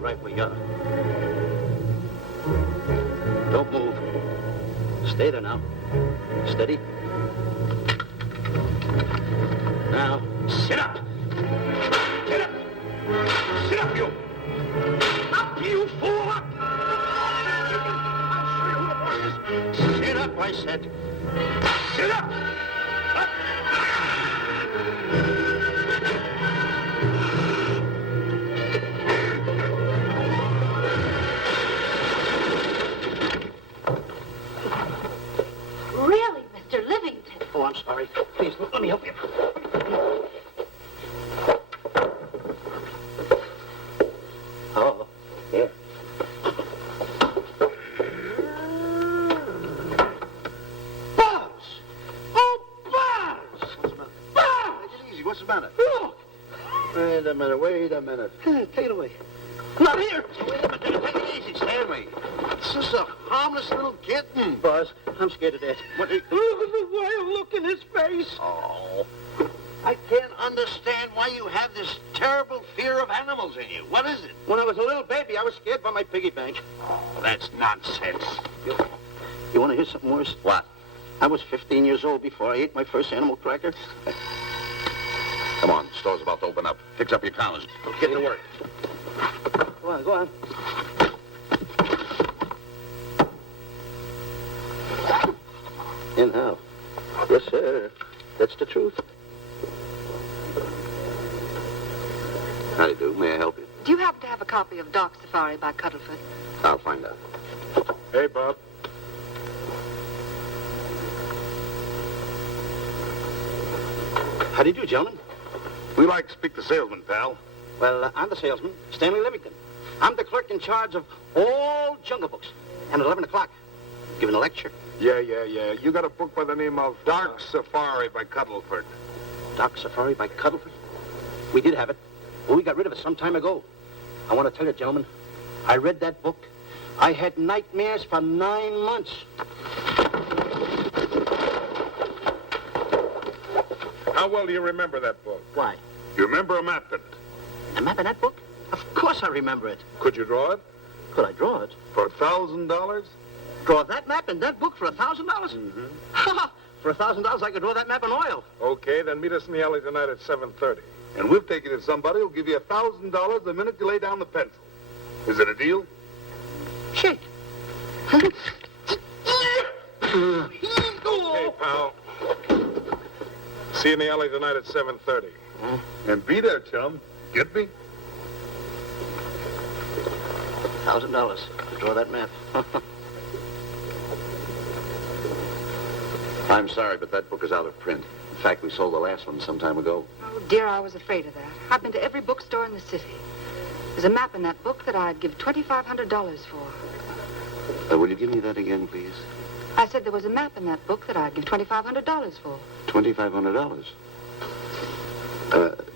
right where you are. Don't move. Stay there now. Steady. Now, sit up. Get up. Sit up, you. Up, you fool. Up. I'll show you who the boss is. Sit up, I said. Sit up. Up. Really, Mr. Livington? Oh, I'm sorry. Please, let me help you. Oh, here. Buzz! Oh, Buzz! What's the matter? Buzz! Take it easy. What's the matter? Look! Wait a minute. Take it away. Not here! Wait a minute. Take it easy, Stanley. It's just a harmless little kitten. Buzz, I'm scared to death. What? Look at the wild look in his face. Oh. I can't understand why you have this terrible fear of animals in you. What is it? When I was a little baby, I was scared by my piggy bank. Oh, that's nonsense. You want to hear something worse? What? I was 15 years old before I ate my first animal cracker. Come on, the store's about to open up. Fix up your counters. Get to work. Go on. In how? Yes, sir. That's the truth. How do you do? May I help you? Do you happen to have a copy of Dark Safari by Cuddlefoot? I'll find out. Hey, Bob. How do you do, gentlemen? We like to speak to salesman, pal. Well, I'm the salesman, Stanley Livington. I'm the clerk in charge of all Jungle Books. And at 11 o'clock, giving a lecture. Yeah. You got a book by the name of Dark Safari by Cuddlefoot. Dark Safari by Cuddlefoot? We did have it, but we got rid of it some time ago. I want to tell you, gentlemen, I read that book. I had nightmares for 9 months. How well do you remember that book? Why? You remember a map in it? A map in that book? Of course I remember it. Could you draw it? Could I draw it? For $1,000? Draw that map in that book for $1,000? Mm-hmm. For $1,000, I could draw that map in oil. Okay, then meet us in the alley tonight at 7:30. And we'll take you to somebody who'll give you $1,000 the minute you lay down the pencil. Is it a deal? Shake. Hey, pal. See you in the alley tonight at 7:30. And be there, chum. Get me? $1,000 to draw that map. I'm sorry, but that book is out of print. In fact, we sold the last one some time ago. Oh, dear, I was afraid of that. I've been to every bookstore in the city. There's a map in that book that I'd give $2,500 for. Will you give me that again, please? I said there was a map in that book that I'd give $2,500 for. $2,500.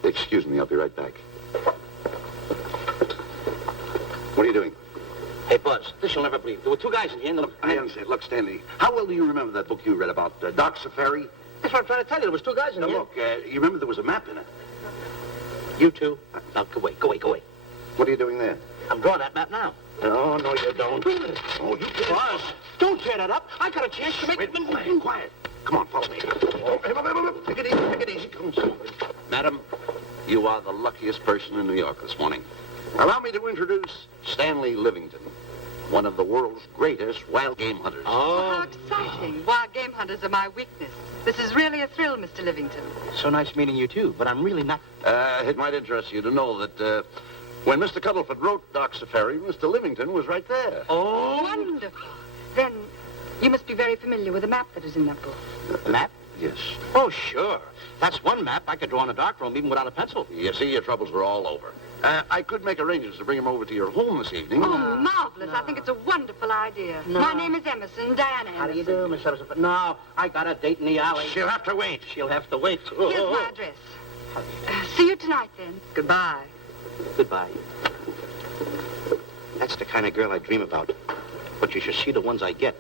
Excuse me, I'll be right back. What are you doing? Hey, Buzz, this you'll never believe. There were two guys in here, and the... I understand. Look, Stanley, how well do you remember that book you read about Dark Safari? That's what I'm trying to tell you. There was two guys in Now, here. look, you remember there was a map in it. You two. Now, go away. What are you doing there? I'm drawing that map now. No, you don't. Oh, you can't. Buzz, don't tear that up. I got a chance to make... Wait, quiet. Come on, follow me. Oh, hey, take it easy. Come on. Madam, you are the luckiest person in New York this morning. Allow me to introduce Stanley Livington, one of the world's greatest wild game hunters. Oh, how exciting. Wild game hunters are my weakness. This is really a thrill, Mr. Livington. So nice meeting you, too, but I'm really not... It might interest you to know that when Mr. Cuddlefoot wrote Dark Safari, Mr. Livington was right there. Oh! Wonderful. Then you must be very familiar with the map that is in that book. The map? Yes. Oh, sure. That's one map I could draw in a darkroom even without a pencil. You see, your troubles were all over. I could make arrangements to bring him over to your home this evening. Oh, marvelous. I think it's a wonderful idea. No. My name is Emerson, Diana Emerson. How do you do, Miss Emerson? But no, I got a date in the alley. She'll have to wait. She'll have to wait. Here's my address. See you tonight, then. Goodbye. Goodbye. That's the kind of girl I dream about. But you should see the ones I get.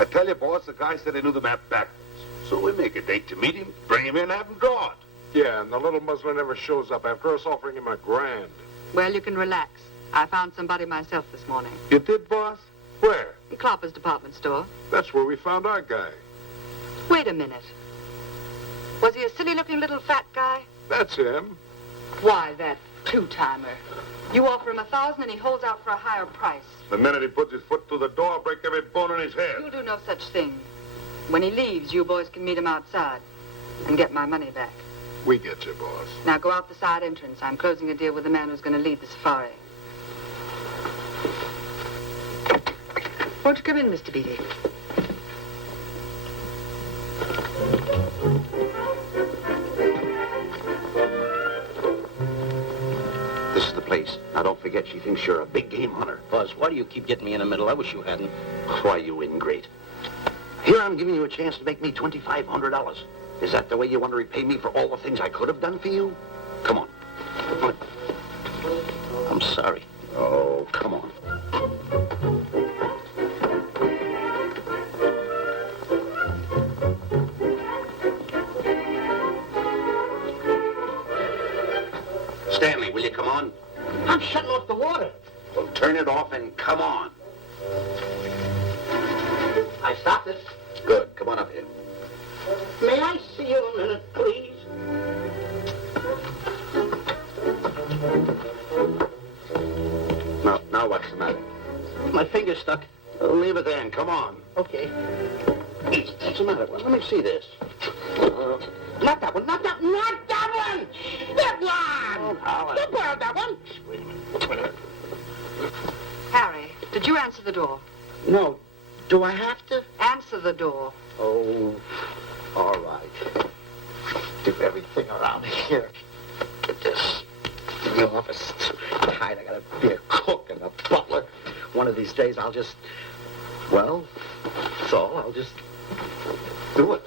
I tell you, boss, the guy said he knew the map backwards. So we make a date to meet him, bring him in, have him draw it. Yeah, and the little muzzler never shows up after us offering him $1,000. Well, you can relax. I found somebody myself this morning. You did, boss? Where? In Clopper's department store. That's where we found our guy. Wait a minute. Was he a silly-looking little fat guy? That's him. Why, that two-timer. You offer him $1,000 and he holds out for a higher price. The minute he puts his foot through the door, I'll break every bone in his head. You'll do no such thing. When he leaves, you boys can meet him outside and get my money back. We get you, boss. Now go out the side entrance. I'm closing a deal with the man who's going to lead the safari. Won't you come in, Mr. Beatty? This is the place. Now, don't forget, she thinks you're a big game hunter. Buzz, why do you keep getting me in the middle? I wish you hadn't. Why, you ingrate. Here I'm giving you a chance to make me $2,500. Is that the way you want to repay me for all the things I could have done for you? Come on. Come on. I'm sorry. Oh, come on. Stanley, will you come on? I'm shutting off the water. Well, turn it off and come on. I stopped it. Good. Come on up here. May I see you a minute, please? Now what's the matter? My finger's stuck. Leave it there and come on. Okay. What's the matter? Well, let me see this. Not that one, not that one, not that one! That one! Alan. Don't borrow that one! Wait a minute. Harry, did you answer the door? No. Do I have to? Answer the door. Oh, all right. Do everything around here. Get this. The office is tight. I gotta be a cook and a butler. One of these days I'll just, well, that's all. I'll just do it.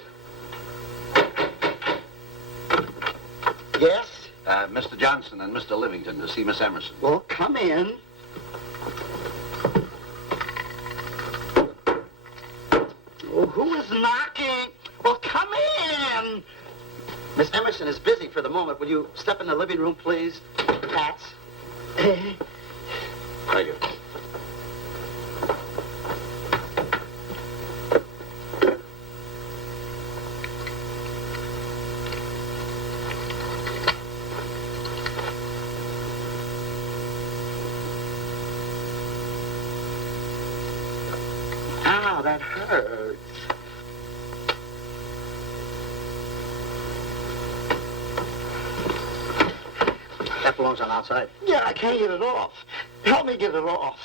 Yes? Mr. Johnson and Mr. Livington to see Miss Emerson. Well, come in. Oh, who is knocking? Well, come in. Miss Emerson is busy for the moment. Will you step in the living room, please? Pats. Thank you. Ow, that hurts. That belongs on outside. Yeah, I can't get it off. Help me get it off.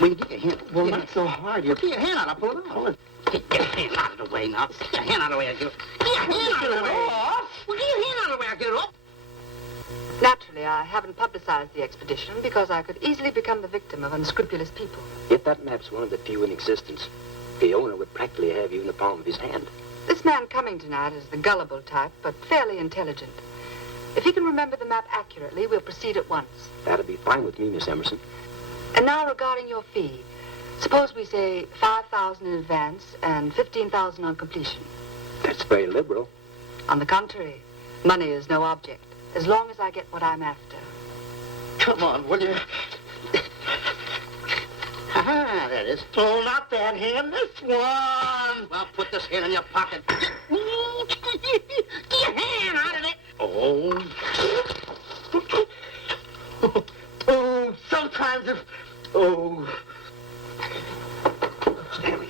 Will you get your hand? Well, not so hard. You get your hand out. I'll pull it out. Get your hand out of the way now. Get your hand out of the way. I'll get it. Get your hand out of the way. Off. Well, get your hand out of the way. I'll get it off. Naturally, I haven't publicized the expedition because I could easily become the victim of unscrupulous people. If that map's one of the few in existence, the owner would practically have you in the palm of his hand. This man coming tonight is the gullible type, but fairly intelligent. If he can remember the map accurately, we'll proceed at once. That'd be fine with me, Miss Emerson. And now regarding your fee. Suppose we say $5,000 in advance and $15,000 on completion. That's very liberal. On the contrary, money is no object, as long as I get what I'm after. Come on, will you? Ah, that is. Oh, not that hand. This one. Well, put this hand in your pocket. Get your hand out of it. Oh. Oh, sometimes if... Oh. Stanley,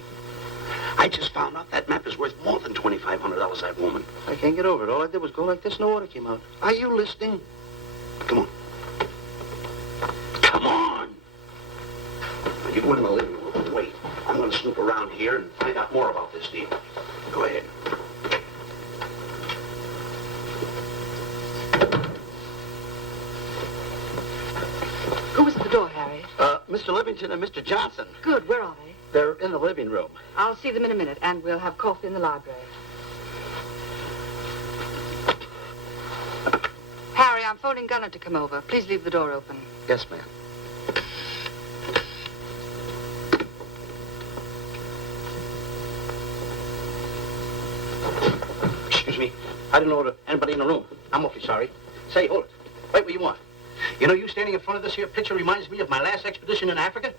I just found out that map is worth more than $2,500, that woman. I can't get over it. All I did was go like this and the water came out. Are you listening? Come on. Come on. Now, you go in the living room and wait. I'm going to snoop around here and find out more about this deal. Go ahead. Who was at the door, Harry? Mr. Livington and Mr. Johnson. Good, where are they? They're in the living room. I'll see them in a minute, and we'll have coffee in the library. Harry, I'm phoning Gunner to come over. Please leave the door open. Yes, ma'am. Excuse me. I didn't know anybody in the room. I'm awfully sorry. Say, hold it. Right where you are. You know, you standing in front of this here picture reminds me of my last expedition in Africa.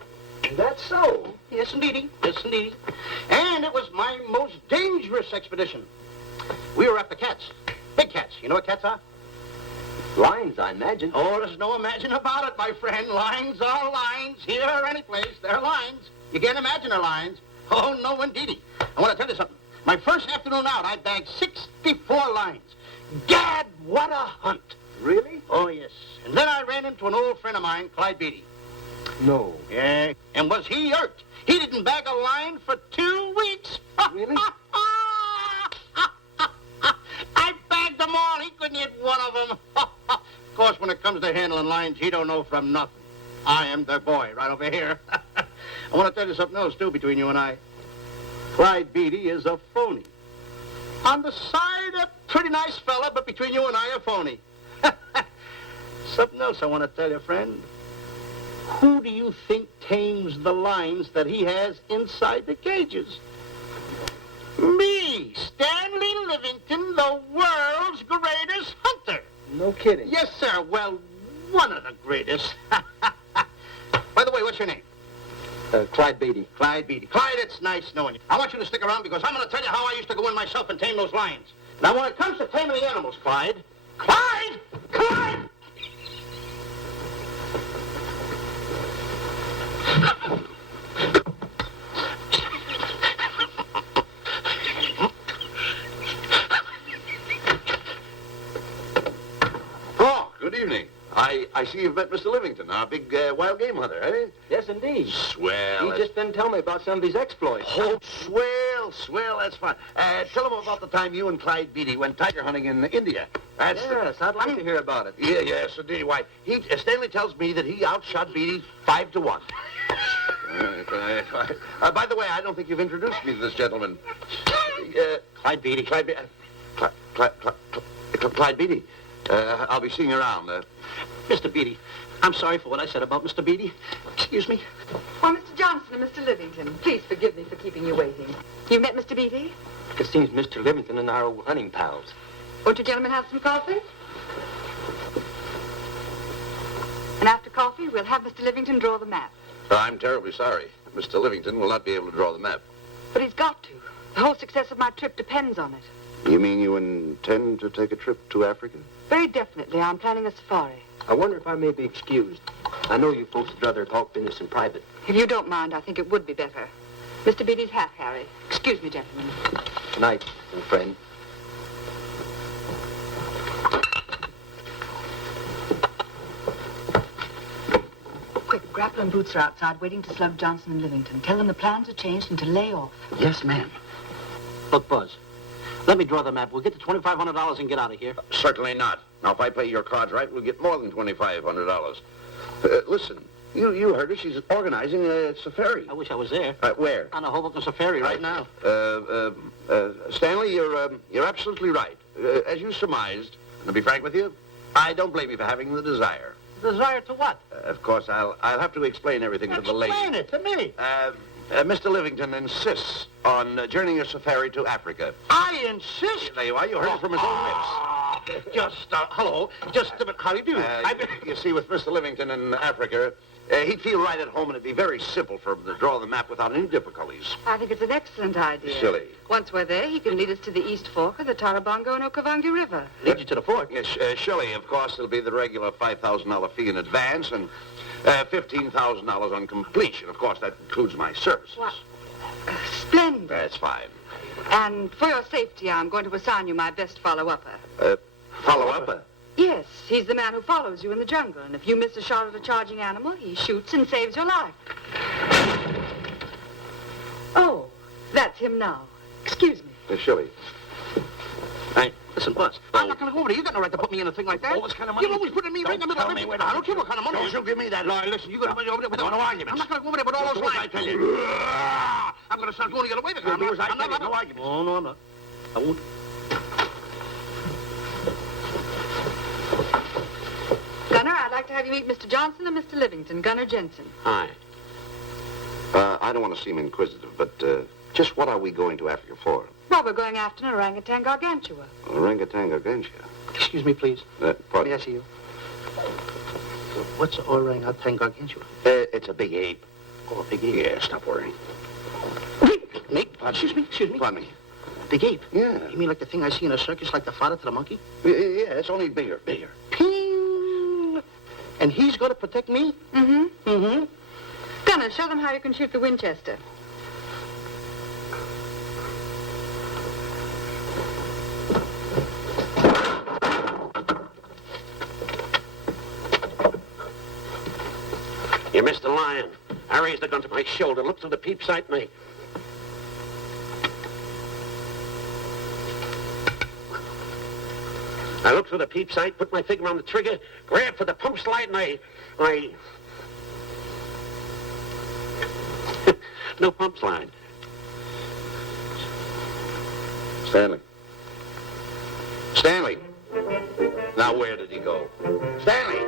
That's so. Yes, indeedy. Yes, indeedy. And it was my most dangerous expedition. We were after cats. Big cats. You know what cats are? Lions, I imagine. Oh, there's no imagine about it, my friend. Lines are lines. Here or any place, they're lines. You can't imagine they're lines. Oh, no, indeedy. I want to tell you something. My first afternoon out, I bagged 64 lines. Gad, what a hunt. Really? Oh, yes. And then I ran into an old friend of mine, Clyde Beatty. No. Yeah. And was he irked? He didn't bag a line for 2 weeks. Really? I bagged them all. He couldn't hit one of them. Of course, when it comes to handling lines, he don't know from nothing. I am the boy right over here. I want to tell you something else, too, between you and I. Clyde Beatty is a phony. On the side, a pretty nice fella, but between you and I, a phony. Something else I want to tell you, friend. Who do you think tames the lines that he has inside the cages? Me, Stanley Livington, the world's greatest hunter. No kidding. Yes, sir. Well, one of the greatest. By the way, what's your name? Clyde Beatty. Clyde Beatty. Clyde, it's nice knowing you. I want you to stick around because I'm going to tell you how I used to go in myself and tame those lions. Now, when it comes to taming the animals, Clyde... Clyde! Clyde! Oh, good evening. I see you've met Mr. Livington, our big wild game hunter, eh? Yes, indeed. Swell. He just been telling me about some of his exploits. Oh, swell, that's fine. Tell him about the time you and Clyde Beatty went tiger hunting in India. That's Yes, I'd like to hear about it. Yes, indeed. Why, Stanley tells me that he outshot Beatty 5-1. By the way, I don't think you've introduced me to this gentleman. Clyde Beatty. Clyde Beatty. I'll be seeing you around. Mr. Beatty, I'm sorry for what I said about Mr. Beatty. Excuse me. Why, Mr. Johnson and Mr. Livington, please forgive me for keeping you waiting. You met Mr. Beatty? It seems Mr. Livington and I are hunting pals. Won't you gentlemen have some coffee? And after coffee, we'll have Mr. Livington draw the map. I'm terribly sorry. Mr. Livington will not be able to draw the map. But he's got to. The whole success of my trip depends on it. You mean you intend to take a trip to Africa? Very definitely, I'm planning a safari. I wonder if I may be excused. I know you folks would rather talk business in private. If you don't mind, I think it would be better. Mr. Beatty's hat, Harry. Excuse me, gentlemen. Good night, old friend. Quick, Grapple and Boots are outside waiting to slug Johnson and Livington. Tell them the plans are changed and to lay off. Yes, ma'am. Look, Buzz, let me draw the map. We'll get the $2,500 and get out of here. Certainly not. Now, if I play your cards right, we'll get more than $2,500. Listen, you heard her. She's organizing a safari. I wish I was there. Where? On a Hoboken safari right now. Stanley, you're absolutely right. As you surmised, and to be frank with you, I don't blame you for having the desire. Desire to what? Of course, I'll have to explain everything to the lady. Explain it to me. Mr. Livington insists on journeying a safari to Africa. I insist. There you are. You heard it from his own lips. Hello. Just a minute. How do you do? You see, with Mr. Livington in Africa, he'd feel right at home, and it'd be very simple for him to draw the map without any difficulties. I think it's an excellent idea. Silly. Once we're there, he can lead us to the East Fork of the Tarabongo and Okavango River. Lead you to the fort. Yes, Shelley, of course, it'll be the regular $5,000 fee in advance and $15,000 on completion. Of course, that includes my services. What? Splendid. That's fine. And for your safety, I'm going to assign you my best follow-upper. Follow-up? Yes, he's the man who follows you in the jungle. And if you miss a shot at a charging animal, he shoots and saves your life. Oh, that's him now. Excuse me. Shelley. Hey, listen, Buzz. I'm not going to go over there. You got no right to put me in a thing like that. Oh, what kind of money? You're always putting me right in the middle of everything. I don't care what kind of money. Don't you give me that. No, listen, you got to be over there with No arguments. I'm not going to go over there with all those Don't lines. I tell you. I'm going to start going to get away with it. You'll do as I I'm tell you. not. No arguments. No, I'm not. I won't. Gunner, I'd like to have you meet Mr. Johnson and Mr. Livington, Gunner Jensen. Hi. I don't want to seem inquisitive, but just what are we going to Africa for? Well, we're going after an orangutan gargantua. Orangutan gargantua. Excuse me, please. May Pardon? I see you? What's orangutan gargantua? It's a big ape. Oh, a big ape. Yeah, stop worrying. Nick, excuse me. Pardon me. Big ape? Yeah. You mean like the thing I see in a circus, like the fodder to the monkey? Yeah, it's only bigger. Ping! And he's going to protect me? Mm-hmm. Mm-hmm. Gunner, show them how you can shoot the Winchester. You missed the lion. I raised the gun to my shoulder, looked through the peep sight, and I looked through the peep sight, put my finger on the trigger, grabbed for the pump slide, and I... No pump slide. Stanley. Stanley. Now where did he go? Stanley!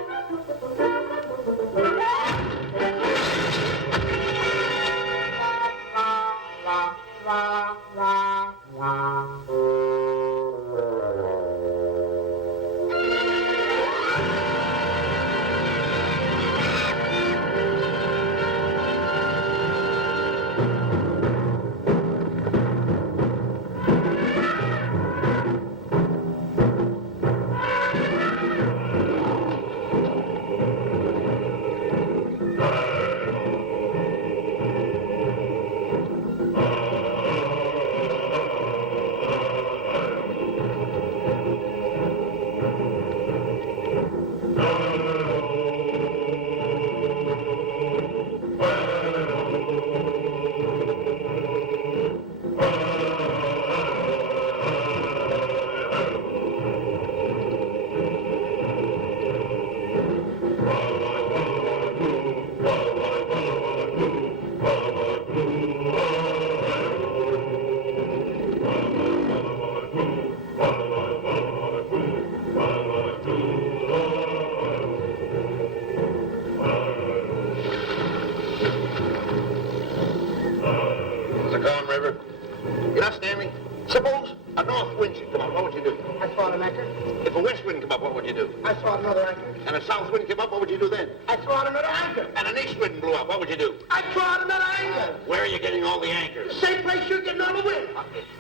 You know, Stanley, suppose a north wind should come up, what would you do? I saw an anchor. If a west wind come up, what would you do? I saw another anchor. And a south wind came up, what would you do then? I threw out another anchor. And an east wind blew up, what would you do? I threw out another anchor. Where are you getting all the anchors? Same place you're getting all the wind.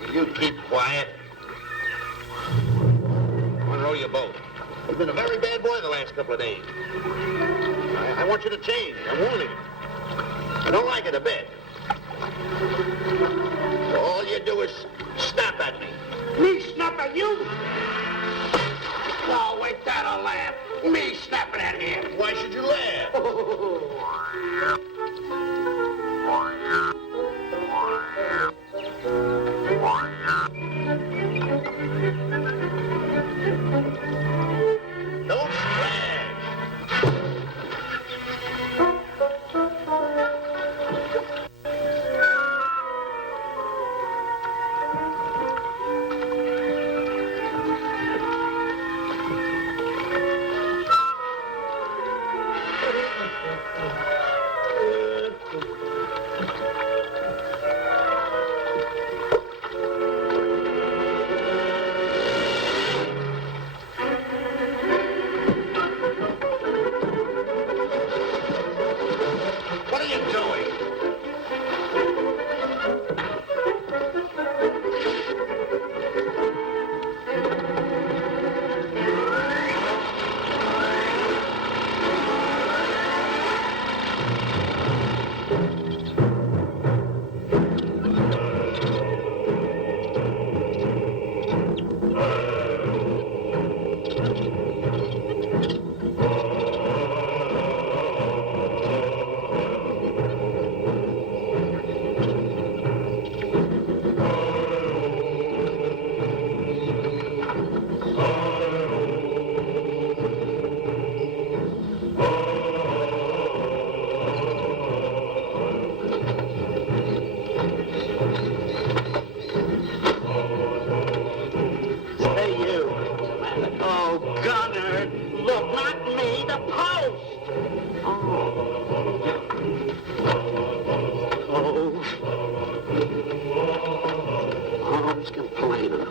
Will you keep quiet? I want to row your boat. You've been a very bad boy the last couple of days. I want you to change. I'm warning you. I don't like it a bit. So all you do is snap at me. Me snap at you? Oh, wait, that'll laugh. Me snapping at him. Why should you laugh? Don't splash. on, he's complaining.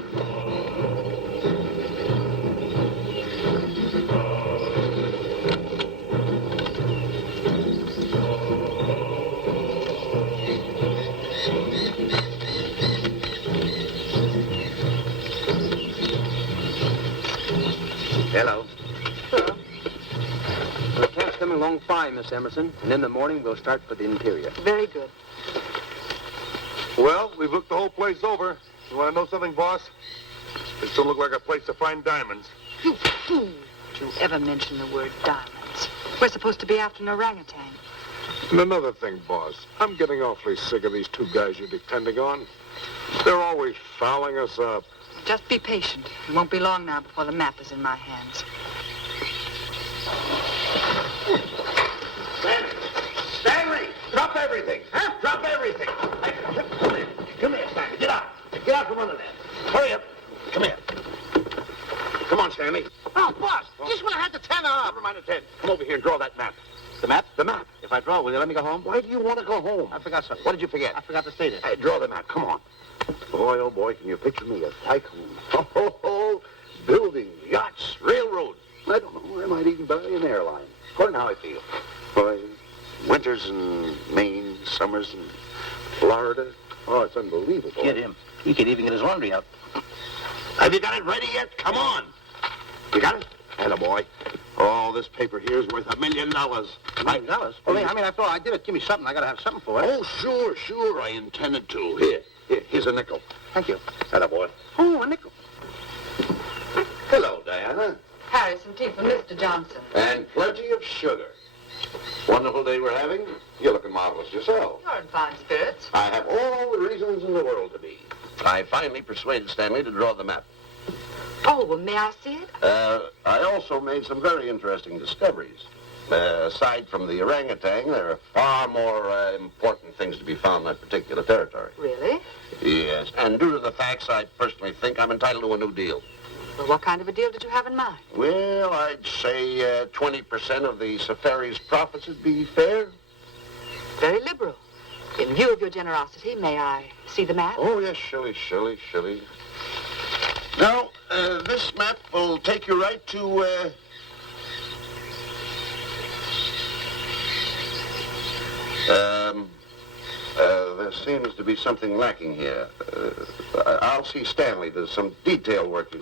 Hello. The camp's coming along fine, Miss Emerson. And in the morning, we'll start for the interior. Very good. Well, we've looked the whole place over. You want to know something, boss? This don't look like a place to find diamonds. You fool. Don't you ever mention the word diamonds. We're supposed to be after an orangutan. And another thing, boss. I'm getting awfully sick of these two guys you're depending on. They're always fouling us up. Just be patient. It won't be long now before the map is in my hands. Stanley! Drop everything! Huh? Drop everything! Hey, come here. Come here, Stanley. Get out. Get out from under there. Hurry up. Come here. Come on, Stanley. Oh, boss, just when I had the 10 off. Never mind the 10. Come over here and draw that map. The map? The map. If I draw, will you let me go home? Why do you want to go home? I forgot something. What did you forget? I forgot to state it. Hey, draw the map. Come on. Boy, oh boy, can you picture me a tycoon? Oh, buildings, yachts, railroads. I don't know. I might even buy an airline. According to how I feel. Boy, winters in Maine, summers in Florida. Oh, it's unbelievable. Get him. He could even get his laundry out. Have you got it ready yet? Come on. You got it? Attaboy. Oh, this paper here is worth $1 million. $1 million? Well, I mean, after all, I did it. Give me something. I got to have something for it. Oh, sure. I intended to. Here's a nickel. Thank you. Attaboy. Oh, a nickel. Hello, Diana. Harry, some tea for Mr. Johnson. And plenty of sugar. Wonderful day we're having. You're looking marvelous yourself. You're in fine spirits. I have all the reasons in the world to be. I finally persuaded Stanley to draw the map. Oh, well, may I see it? I also made some very interesting discoveries. Aside from the orangutan, there are far more important things to be found in that particular territory. Really? Yes, and due to the facts, I personally think I'm entitled to a new deal. Well, what kind of a deal did you have in mind? Well, I'd say 20% of the safari's profits would be fair. Very liberal. In view of your generosity, may I see the map? Oh, yes, Shirley. Now, this map will take you right to, there seems to be something lacking here. I'll see Stanley. There's some detail work.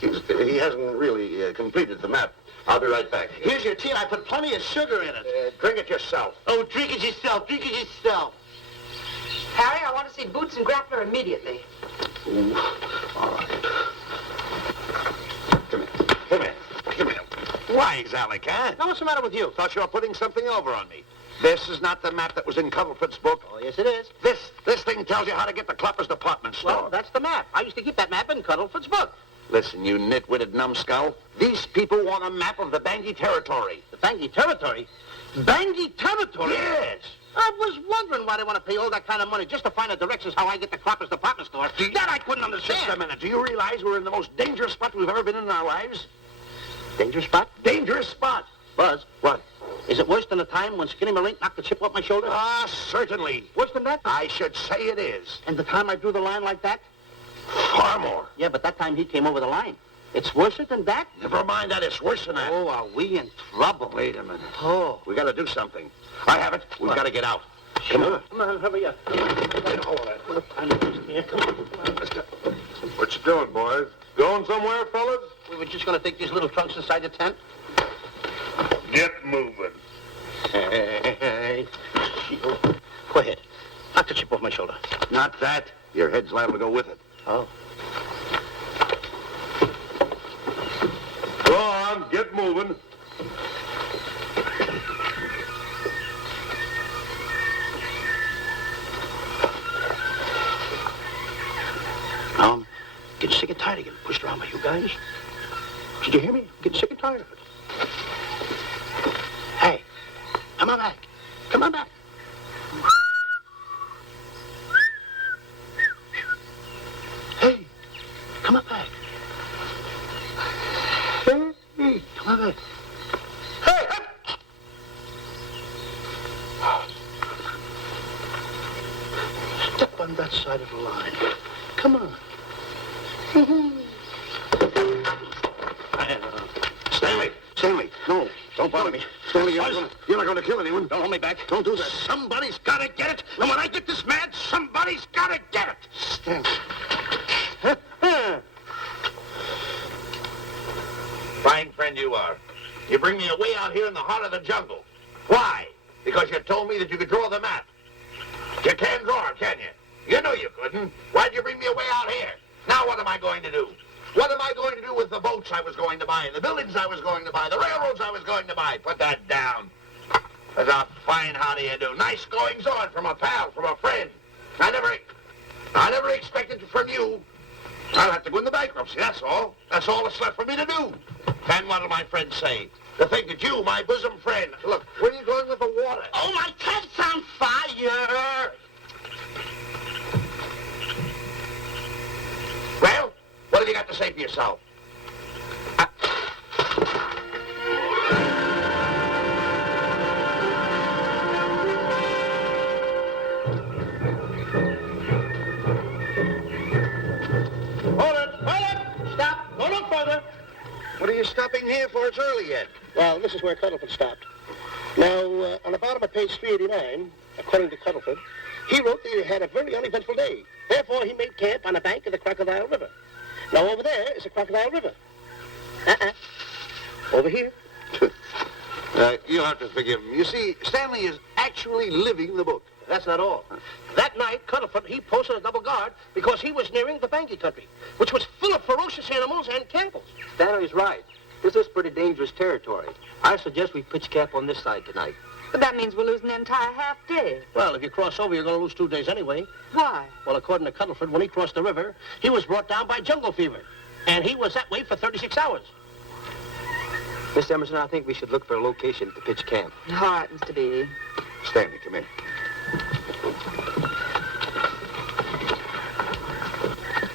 He hasn't really completed the map. I'll be right back. Here's your tea, and I put plenty of sugar in it. Drink it yourself. Oh, drink it yourself. Harry, I want to see Boots and Grappler immediately. Ooh, all right. Come here. Why, Zalek, huh? Now, what's the matter with you? Thought you were putting something over on me. This is not the map that was in Cuddlefoot's book. Oh, yes, it is. This thing tells you how to get to Clapper's department store. Well, that's the map. I used to keep that map in Cuddlefoot's book. Listen, you nitwitted numbskull. These people want a map of the Bangui territory. The Bangui territory? Bangui territory? Yes. I was wondering why they want to pay all that kind of money just to find the directions how I get to Clapper's department store. That I couldn't understand. Just a minute. Do you realize we're in the most dangerous spot we've ever been in our lives? Dangerous spot? Dangerous spot. Buzz, What? is it worse than the time when Skinny Malink knocked the chip off my shoulder? Ah, certainly. Worse than that? I should say it is. And the time I drew the line like that? Far more. Yeah, but that time he came over the line. It's worse than that? Never mind that. It's worse than that. Oh, are we in trouble? Wait a minute. Oh. We got to do something. I have it. We've got to get out. Come on. Come on, hurry up. What you doing, boys? Going somewhere, fellas? We were just going to take these little trunks inside the tent. Get moving. Hey. Go ahead. Knock the chip off my shoulder. Not that. Your head's liable to go with it. Oh. Go on, get moving. Now I'm getting sick and tired of getting pushed around by you guys. Did you hear me? I'm getting sick and tired of it. Hey, come on back. Come on back. Hey, come on back. Hey, come on back. Hey, step on that side of the line. Come on. Stanley, no. Don't bother me. Stanley, you're not going to kill anyone. Don't hold me back. Don't do that. Somebody's got to get it. And when I get this mad, somebody's got to get it. Stanley. Fine friend you are. You bring me away out here in the heart of the jungle. Why? Because you told me that you could draw the map. You can't draw, can you? You knew you couldn't. Why'd you bring me away out here? Now what am I going to do? What am I going to do with the boats I was going to buy, the buildings I was going to buy, the railroads I was going to buy? Put that down. That's a fine how do you do. Nice goings on from a pal, from a friend. I never expected from you. I'll have to go into bankruptcy, that's all. That's all that's left for me to do. And what'll my friends say? To think that you, my bosom friend... Look, where are you going with the water? Oh, my cat's on fire! Well, what have you got to say for yourself? Hold it! Stop! Go no further! What are you stopping here for? It's early yet. Well, this is where Cuddlefoot stopped. Now, on the bottom of page 389, according to Cuddlefoot, he wrote that he had a very uneventful day. Therefore, he made camp on the bank of the Crocodile River. Now, over there is the Crocodile River. Over here. You'll have to forgive him. You see, Stanley is actually living the book. That's not all. That night, Cuddlefoot, he posted a double guard because he was nearing the Banky country, which was full of ferocious animals and cannibals. Stanley's right. This is pretty dangerous territory. I suggest we pitch camp on this side tonight. But that means we're losing an entire half day. Well, if you cross over, you're going to lose 2 days anyway. Why? Well, according to Cuddlefoot, when he crossed the river, he was brought down by jungle fever. And he was that way for 36 hours. Miss Emerson, I think we should look for a location to pitch camp. All right, Mr. B. Stanley, come in.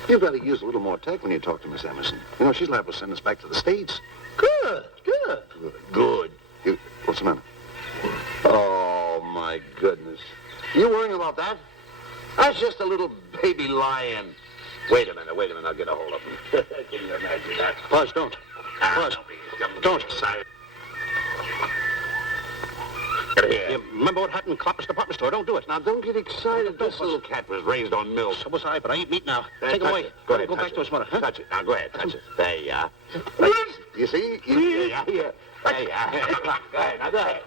You've got to use a little more tact when you talk to Miss Emerson. You know, she's liable to send us back to the States. Good. Good. What's the matter? Oh, my goodness. You worrying about that? That's just a little baby lion. Wait a minute. I'll get a hold of him. Can you imagine that? Buzz, don't. Buzz, don't. Excited. Get here. You remember what happened in Copper's department store? Don't do it. Now, don't get excited. This little cat was raised on milk. So was I, but I eat meat now. Take Touch it away. it. Go ahead, Go touch back it. to his mother, huh? Touch it. Now, go ahead. Touch it. There you are. You see? There you are. There you are. Go ahead. Now, go ahead.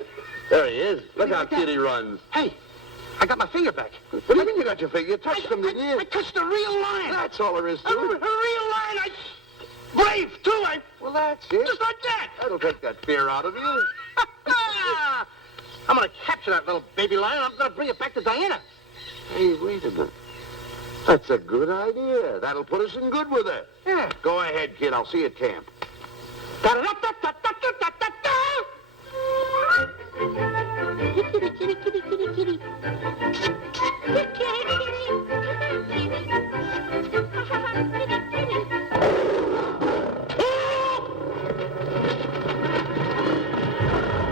There he is. Look how cute he runs. Hey, I got my finger back. What do you mean you got your finger? You touched him, didn't you? I touched a real lion. That's all there is to A it. real lion. Brave, too. Well, that's it. Just like that. That'll take that fear out of you. I'm going to capture that little baby lion. I'm going to bring it back to Diana. Hey, wait a minute. That's a good idea. That'll put us in good with her. Yeah. Go ahead, kid. I'll see you at camp. Kitty, kitty, kitty, kitty, kitty. Kitty,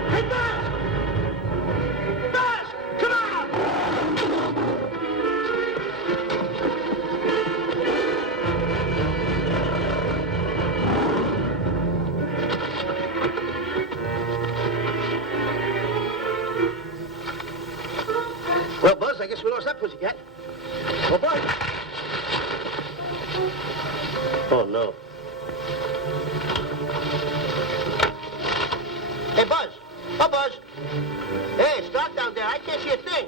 Hey, Buzz! Buzz, come on! Well, Buzz, I guess we lost that pussycat. Well, Buzz. Oh, no. Hey, Buzz. Oh, Buzz. Hey, it's dark down there. I can't see a thing.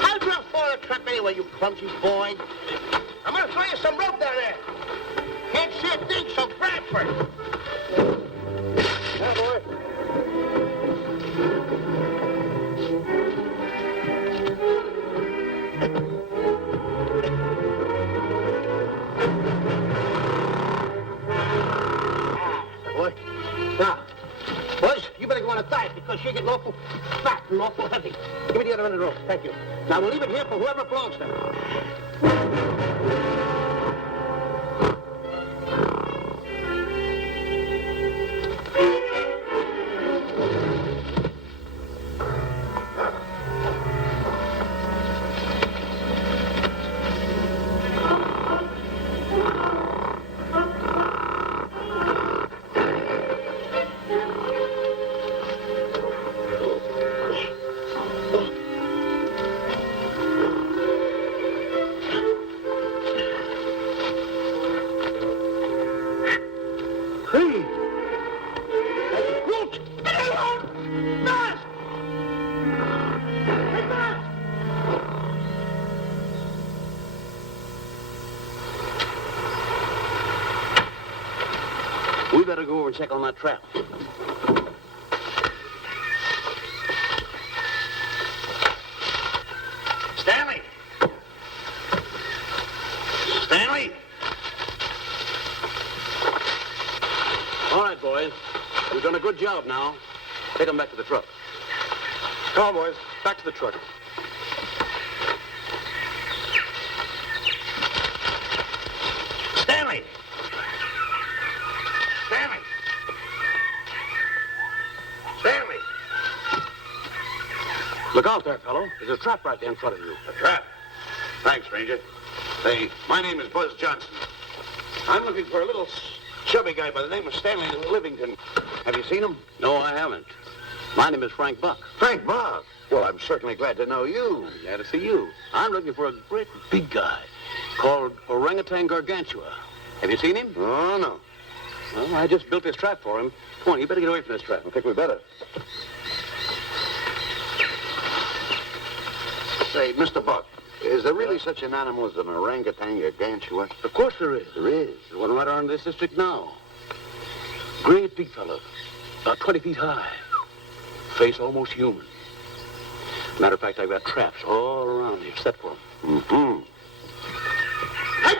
How'd you fall a trap anyway, you clumsy boy? I'm going to throw you some rope down there. Can't see a thing, so grab for it. Yeah, boy. Boy. Now, Buzz, you better go on a diet because you're getting awful fat and awful heavy. Give me the other end of the rope. Thank you. Now, we'll leave it here for whoever it belongs to. better go over and check on that trap. Stanley! Stanley! All right, boys. We've done a good job now. Take them back to the truck. Come on, boys. Back to the truck. Stanley! Stanley! Stanley! Look out there, fellow. There's a trap right there in front of you. A trap. Thanks, Ranger. Say, my name is Buzz Johnson. I'm looking for a little chubby guy by the name of Stanley Livington. Have you seen him? No, I haven't. My name is Frank Buck. Frank Buck. Well, I'm certainly glad to know you. Glad to see you. I'm looking for a great big guy called Orangutan Gargantua. Have you seen him? Oh, no. Well, I just built this trap for him. Come on, you better get away from this trap. I think we better. Say, Mr. Buck, is there really such an animal as an orangutan gargantua? Of course there is. There is. There's one right around in this district now. Great big fellow, about 20 feet high. Face almost human. Matter of fact, I've got traps all around here set for him. Mm-hmm. Hey,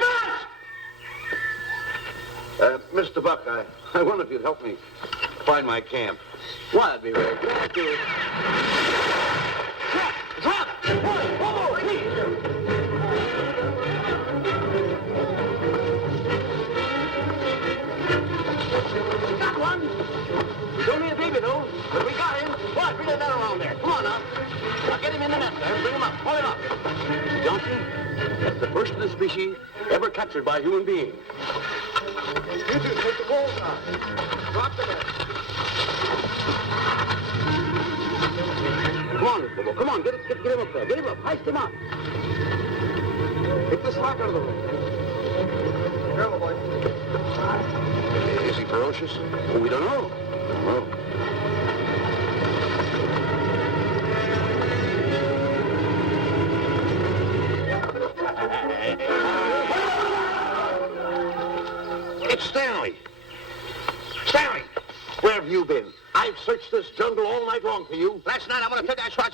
Buzz! Mr. Buck, I wonder if you'd help me find my camp. Why, I'd be very glad to. Trap! Trap! Whoa, please! Got one! He's only a baby, though, but we got him. Boy, bring that around there. Come on, now. Now, get him in the net there. Bring him up. Pull him up. Johnson, that's the first of the species ever captured by a human being. You two take the poles out. Drop the net. Come on, little boy. Come on, get him up there. Get him up. Heist him up. Take the slack out of the way. Careful, boy. Is he ferocious? Well, we don't know. No. It's Stanley. Stanley, where have you been? I've searched this jungle all night long for you. Last night, I want to take that shot.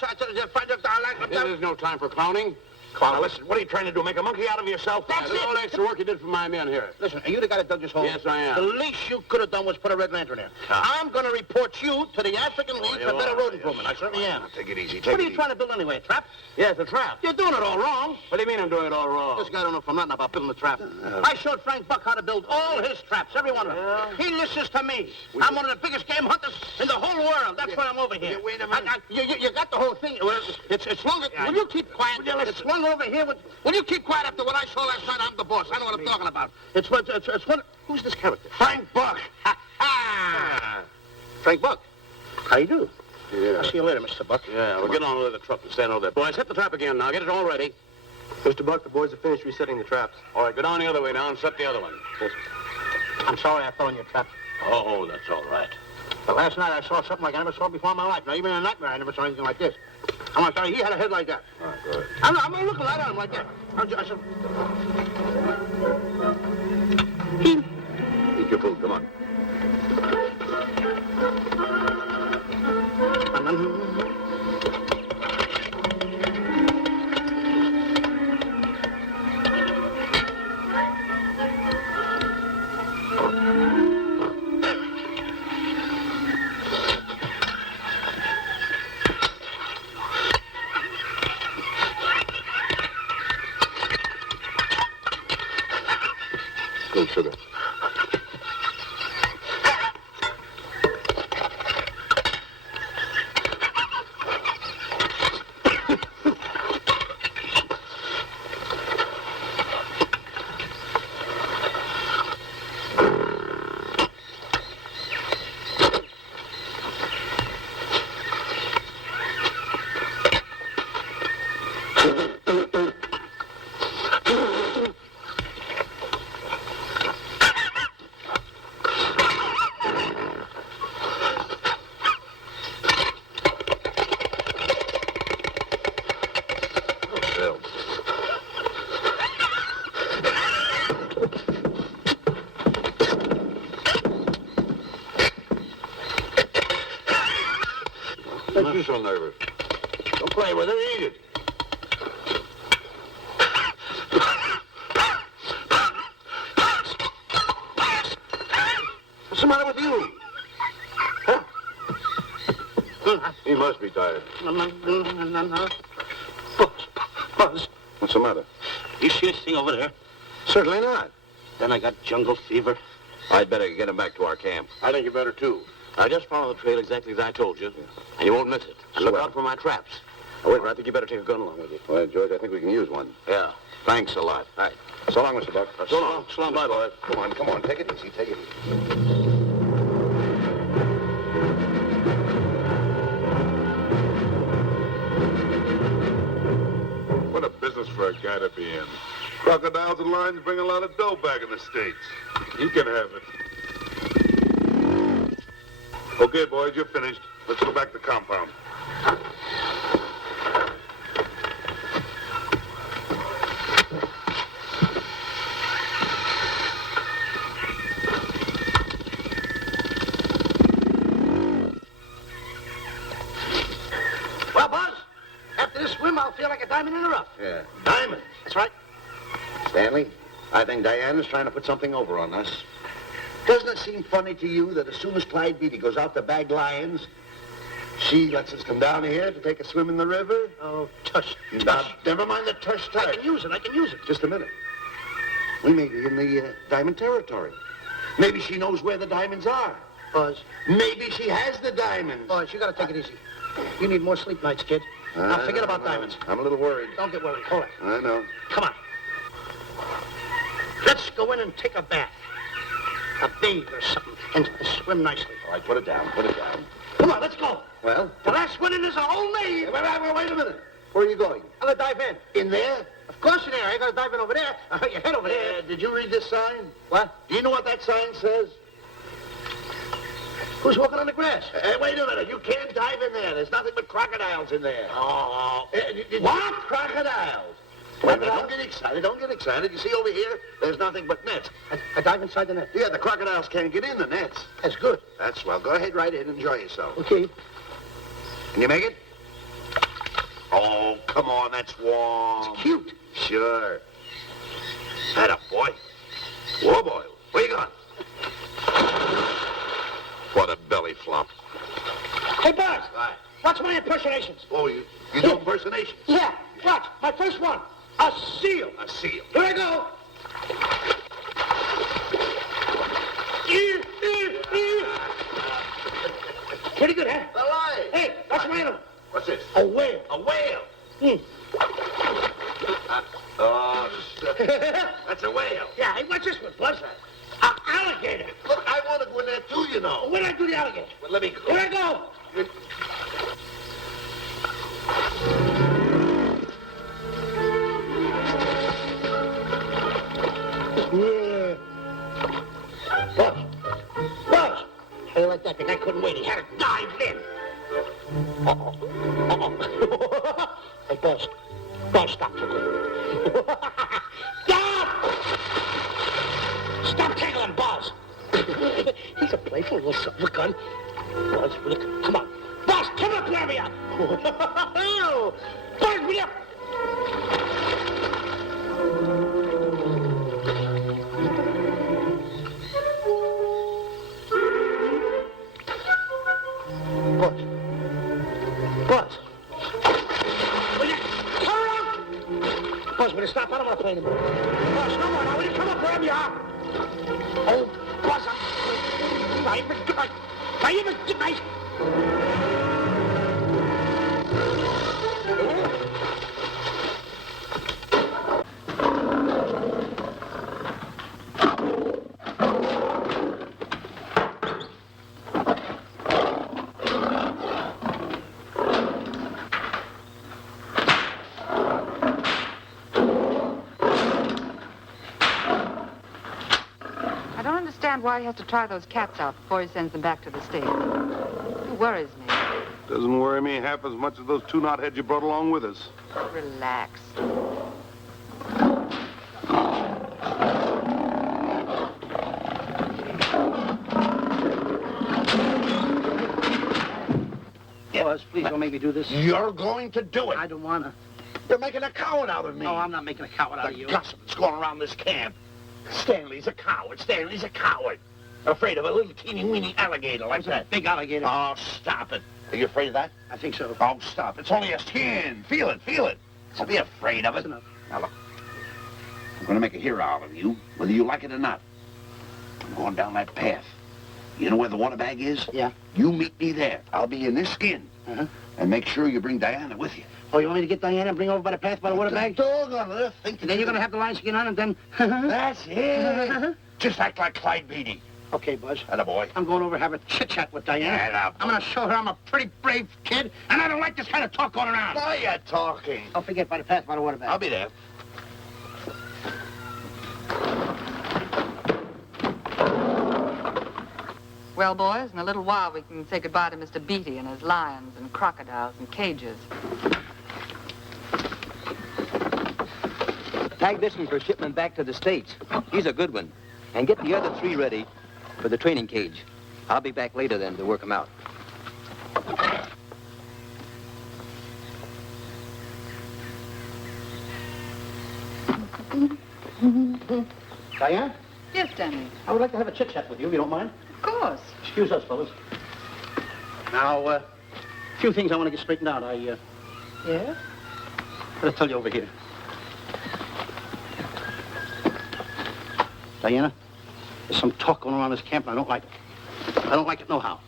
This is no time for clowning. Come on, now listen, what are you trying to do, make a monkey out of yourself? That's Look at all the it. extra work you did for my men here. Listen, are you the guy that dug this hole? Yes, I am. The least you could have done was put a red lantern there. I'm going to report you to the African League for better road improvement. I certainly am. Take it easy, What are you trying to build anyway, a trap? Yes, a trap. You're doing it all wrong. What do you mean I'm doing it all wrong? This guy don't know from nothing about building a trap. I showed Frank Buck how to build all his traps, every one of them. He listens to me. I'm one of the biggest game hunters in the whole world. That's why I'm over here. Wait a minute. You got the whole thing. Well, it's longer. Will you keep quiet? It's slung over here. Will you keep quiet after what I saw last night? I'm the boss. I know what I'm talking about. It's one. Who's this character? Frank Buck. Ha ha! Frank Buck. How you do? Yeah. I'll see you later, Mr. Buck. Yeah, we're getting on with the truck and stand over there. Boys, hit the trap again now. Get it all ready. Mr. Buck, the boys have finished resetting the traps. All right, go down the other way now and set the other one. I'm sorry I fell in your trap. Oh, that's all right. But last night I saw something like I never saw before in my life. Now, even in a nightmare, I never saw anything like this. I want to tell you, he had a head like that. All right, go ahead. I'm looking right at him like that. I said, Eat your food, come on. Little sugar. you so nervous? Don't play with it, eat it. What's the matter with you? Huh? He must be tired. Buzz, What's the matter? you see this thing over there? Certainly not. Then I got jungle fever. I'd better get him back to our camp. I think you better, too. I just follow the trail exactly as I told you, and you won't miss it. And look Swell. out for my traps. Oh, wait, I think you better take a gun along with you. Well, George, I think we can use one. Yeah. Thanks a lot. All right. So long, Mr. Buck. So long. So long. Bye, boys. Come on. Take it easy. Take it easy. What a business for a guy to be in. Crocodiles and lions bring a lot of dough back in the States. You can have it. Okay, boys, you're finished. Let's go back to the compound. Well, Buzz, after this swim, I'll feel like a diamond in the rough. Yeah. Diamond. That's right. Stanley, I think Diana's trying to put something over on us. Doesn't it seem funny to you that as soon as Clyde Beatty goes out to bag lions, she lets us come down here to take a swim in the river? Oh, tush. Now, never mind the tush. I can use it. Just a minute. We may be in the diamond territory. Maybe she knows where the diamonds are. Buzz. Maybe she has the diamonds. Buzz, you gotta take it easy. You need more sleep nights, kid. Now, forget about diamonds. I'm a little worried. Don't get worried. Hold it. I know. Come on. Let's go in and take a bath. A bathe or something. And swim nicely. All right, put it down. Come on, let's go. Well? The last one in is a whole maid. Wait a minute. Where are you going? I'm gonna dive in. In there? Of course in there. I ain't gonna dive in over there. Your head over there. Did you read this sign? What? Do you know what that sign says? Who's walking on the grass? Hey, wait a minute. You can't dive in there. There's nothing but crocodiles in there. Oh. What? Crocodiles? Wait a minute. Don't get excited. You see over here, there's nothing but nets. I dive inside the net. Yeah, the crocodiles can't get in the nets. That's good. That's well. Go ahead right in. Enjoy yourself. Okay. Can you make it? Oh, come on. That's warm. It's cute. Sure. Atta boy. Whoa, boy. Where you going? What a belly flop. Hey, Buzz. Right. Watch my impersonations. Oh, you do impersonations? Yeah. Watch. My first one. A seal. A seal. Here I go. Pretty good, huh? All right. Hey, watch my other one. What's this? A whale. A whale. Hmm. Oh, that's a whale. Yeah, hey, watch this one, Buzz. An alligator. Look, I want to go in there too, you know. Where'd I do the alligator? Well, let me go. Here I go. Yeah. Buzz. Buzz. How you like that? The guy couldn't wait. He had to dive in. Uh-oh. Uh-oh. Hey, Buzz. Buzz, stop tickling. Stop! Stop tickling, Buzz. He's a playful little silver gun. Buzz, will you, come on. Buzz, come up here, me up. Buzz, will you? Buzz. Buzz. Will you come around? Buzz, will you stop? I don't want to play anymore. Buzz, no more. Now, will you come up wherever you are? Oh, Buzz, good night. I don't understand why he has to try those cats out before he sends them back to the States. It worries me. Doesn't worry me half as much as those two knotheads you brought along with us. Relax. Yeah, Buzz. Please don't make me do this. You're going to do it. I don't want to. You're making a coward out of me. No, I'm not making a coward out of The you. gossip that's going around this camp. Stanley's a coward. Stanley's a coward. Afraid of a little teeny-weeny alligator like that. Big alligator. Oh, stop it. Are you afraid of that? I think so. Oh, stop. It's only a skin. Feel it, feel it. Don't be afraid of it. That's enough. Now, look. I'm going to make a hero out of you, whether you like it or not. I'm going down that path. You know where the water bag is? Yeah. You meet me there. I'll be in this skin. Uh-huh. And make sure you bring Diana with you. Oh, you want me to get Diana and bring her over by the path by the water bag? Doggone it. Think And then you're going to have the lion skin on and then... That's it. Just act like Clyde Beatty. Okay, Buzz. Attaboy. I'm going over to have a chit-chat with Diana. Attaboy. I'm going to show her I'm a pretty brave kid, and I don't like this kind of talk going around. Now you're talking. Don't forget by the path by the water bag. I'll be there. Well, boys, in a little while we can say goodbye to Mr. Beatty and his lions and crocodiles and cages. Tag this one for shipment back to the States. He's a good one. And get the other 3 ready for the training cage. I'll be back later then to work them out. Diana, Yes, Stanley. I would like to have a chit-chat with you, if you don't mind. Of course. Excuse us, fellas. Now, a few things I want to get straightened out. Yes? Gotta tell you over here. Diana, there's some talk going around this camp, and I don't like it. I don't like it nohow.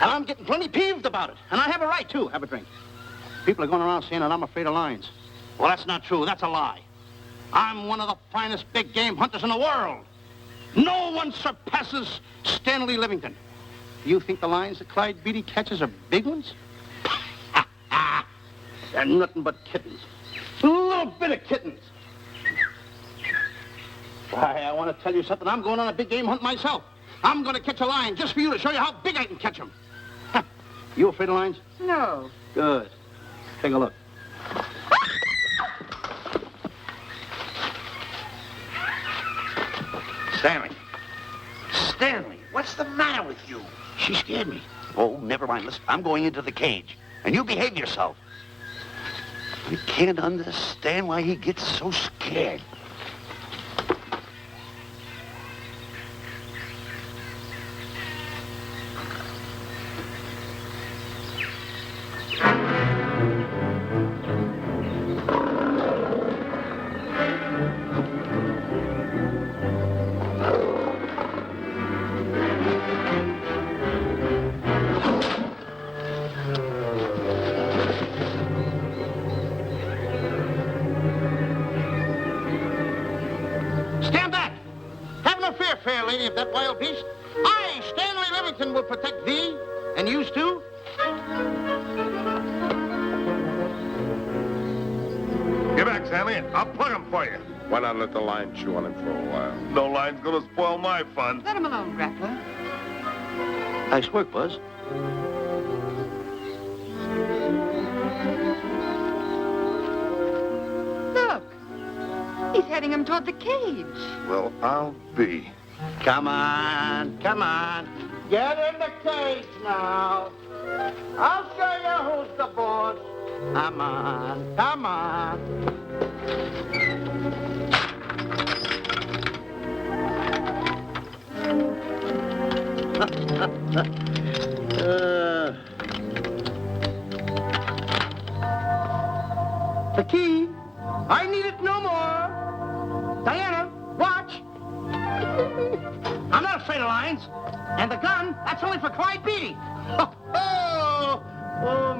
And I'm getting plenty peeved about it. And I have a right, too. Have a drink. People are going around saying that I'm afraid of lions. Well, that's not true. That's a lie. I'm one of the finest big game hunters in the world. No one surpasses Stanley Livington. You think the lions that Clyde Beatty catches are big ones? They're nothing but kittens. A little bit of kittens. Why, I want to tell you something. I'm going on a big game hunt myself. I'm going to catch a lion just for you to show you how big I can catch him. You afraid of lions? No. Good. Take a look. Stanley. Stanley, what's the matter with you? She scared me. Oh, never mind. Listen, I'm going into the cage. And you behave yourself. I can't understand why he gets so scared. Stand back! Have no fear, fair lady of that wild beast. I, Stanley Livington, will protect thee, and yous too. Get back, Stanley. I'll plug him for you. Why not let the lion chew on him for a while? No lion's gonna spoil my fun. Let him alone, Grappler. Nice work, Buzz. Look. He's heading him toward the cage. Well, I'll be. Come on, come on. Get in the cage now. I'll show you who's the boss. Come on, come on. The key. I need it no more. Diana, watch. I'm not afraid of lions. And the gun, that's only for Clyde Beatty. Oh,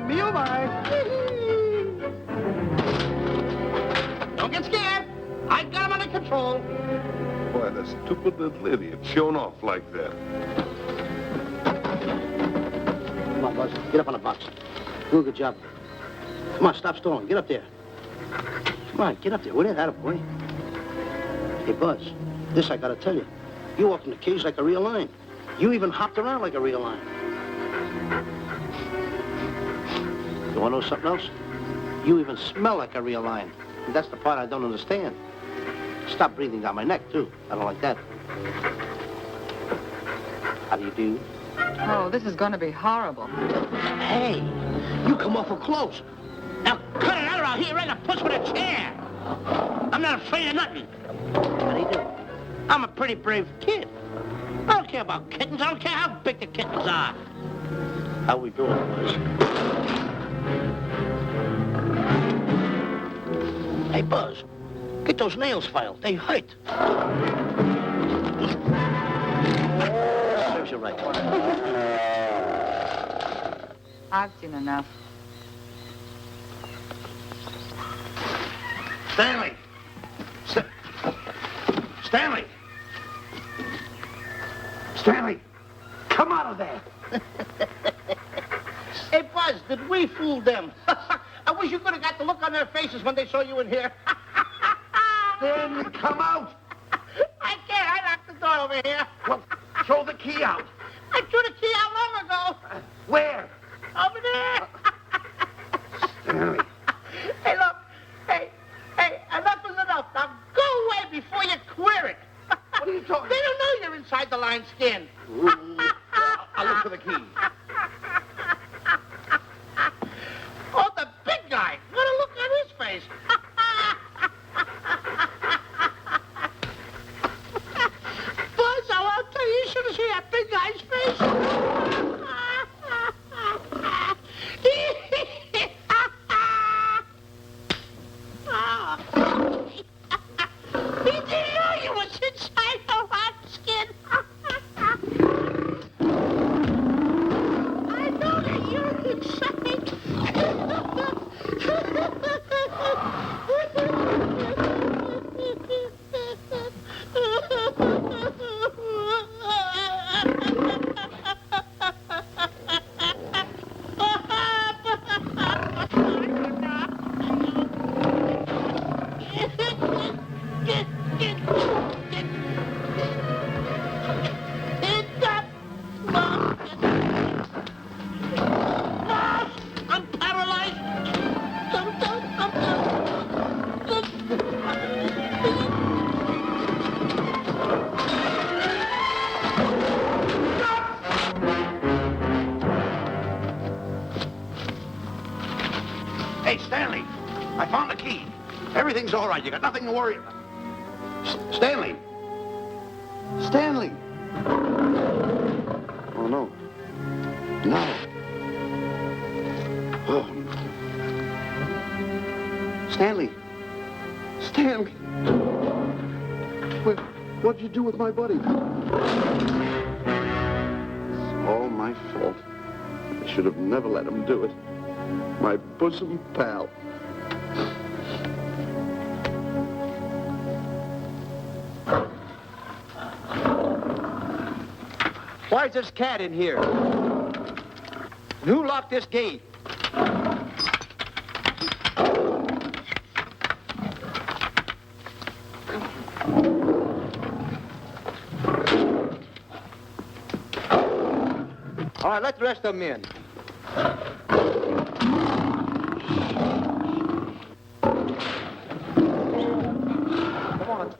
me oh my. Don't get scared. I got him under control. Boy, that stupid little idiot showing off like that. Come on, Buzz. Get up on the box. Do a good job. Come on, stop stalling. Get up there. Come on, get up there. Will you? Attaboy. Hey, Buzz, this I gotta tell you. You walked in the cage like a real lion. You even hopped around like a real lion. You wanna know something else? You even smell like a real lion. And that's the part I don't understand. Stop breathing down my neck, too. I don't like that. How do you do? Oh, this is going to be horrible. Hey, you come awful close. Now cut it out or I'll hit you right in the puss with a chair. I'm not afraid of nothing. How do you do? I'm a pretty brave kid. I don't care about kittens. I don't care how big the kittens are. How we doing, boys? Hey, Buzz, get those nails filed. They hurt. Serves you right. I've seen enough. Stanley! Stanley! Stanley! Come out of there! Hey, Buzz, did we fool them? I wish you could have got the look on their faces when they saw you in here. Stanley, come out. I can't. I locked the door over here. Well, throw the key out. I threw the key out long ago. Where? Over there. Stanley. Hey, look. Hey, enough is enough. Now go away before you queer it. What are you talking They don't know you're inside the lion's skin. I'll look for the key. Oh, the big guy. What a look on his face. Buzz, I'll tell you, you should have seen that big guy's face. He didn't know you was inside the lion's skin. I know that you're inside. I'm paralyzed. Hey, Stanley, I found the key. Everything's all right. You got nothing to worry about. Stanley. Stanley. Oh, no. No. Oh. Stanley. Stanley. What'd you do with my buddy? It's all my fault. I should have never let him do it. My bosom pal. Why is this cat in here? And who locked this gate? All right, let the rest of them in. Come on.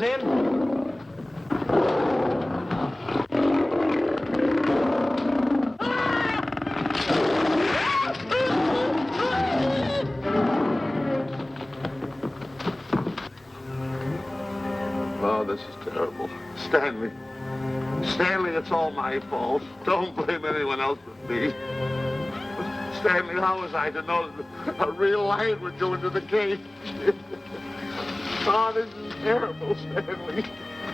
is in. Oh, this is terrible. Stanley. Stanley, it's all my fault. Don't blame anyone else but me. Stanley, how was I to know that a real lion would go into the cage? Oh, this is terrible, Stanley.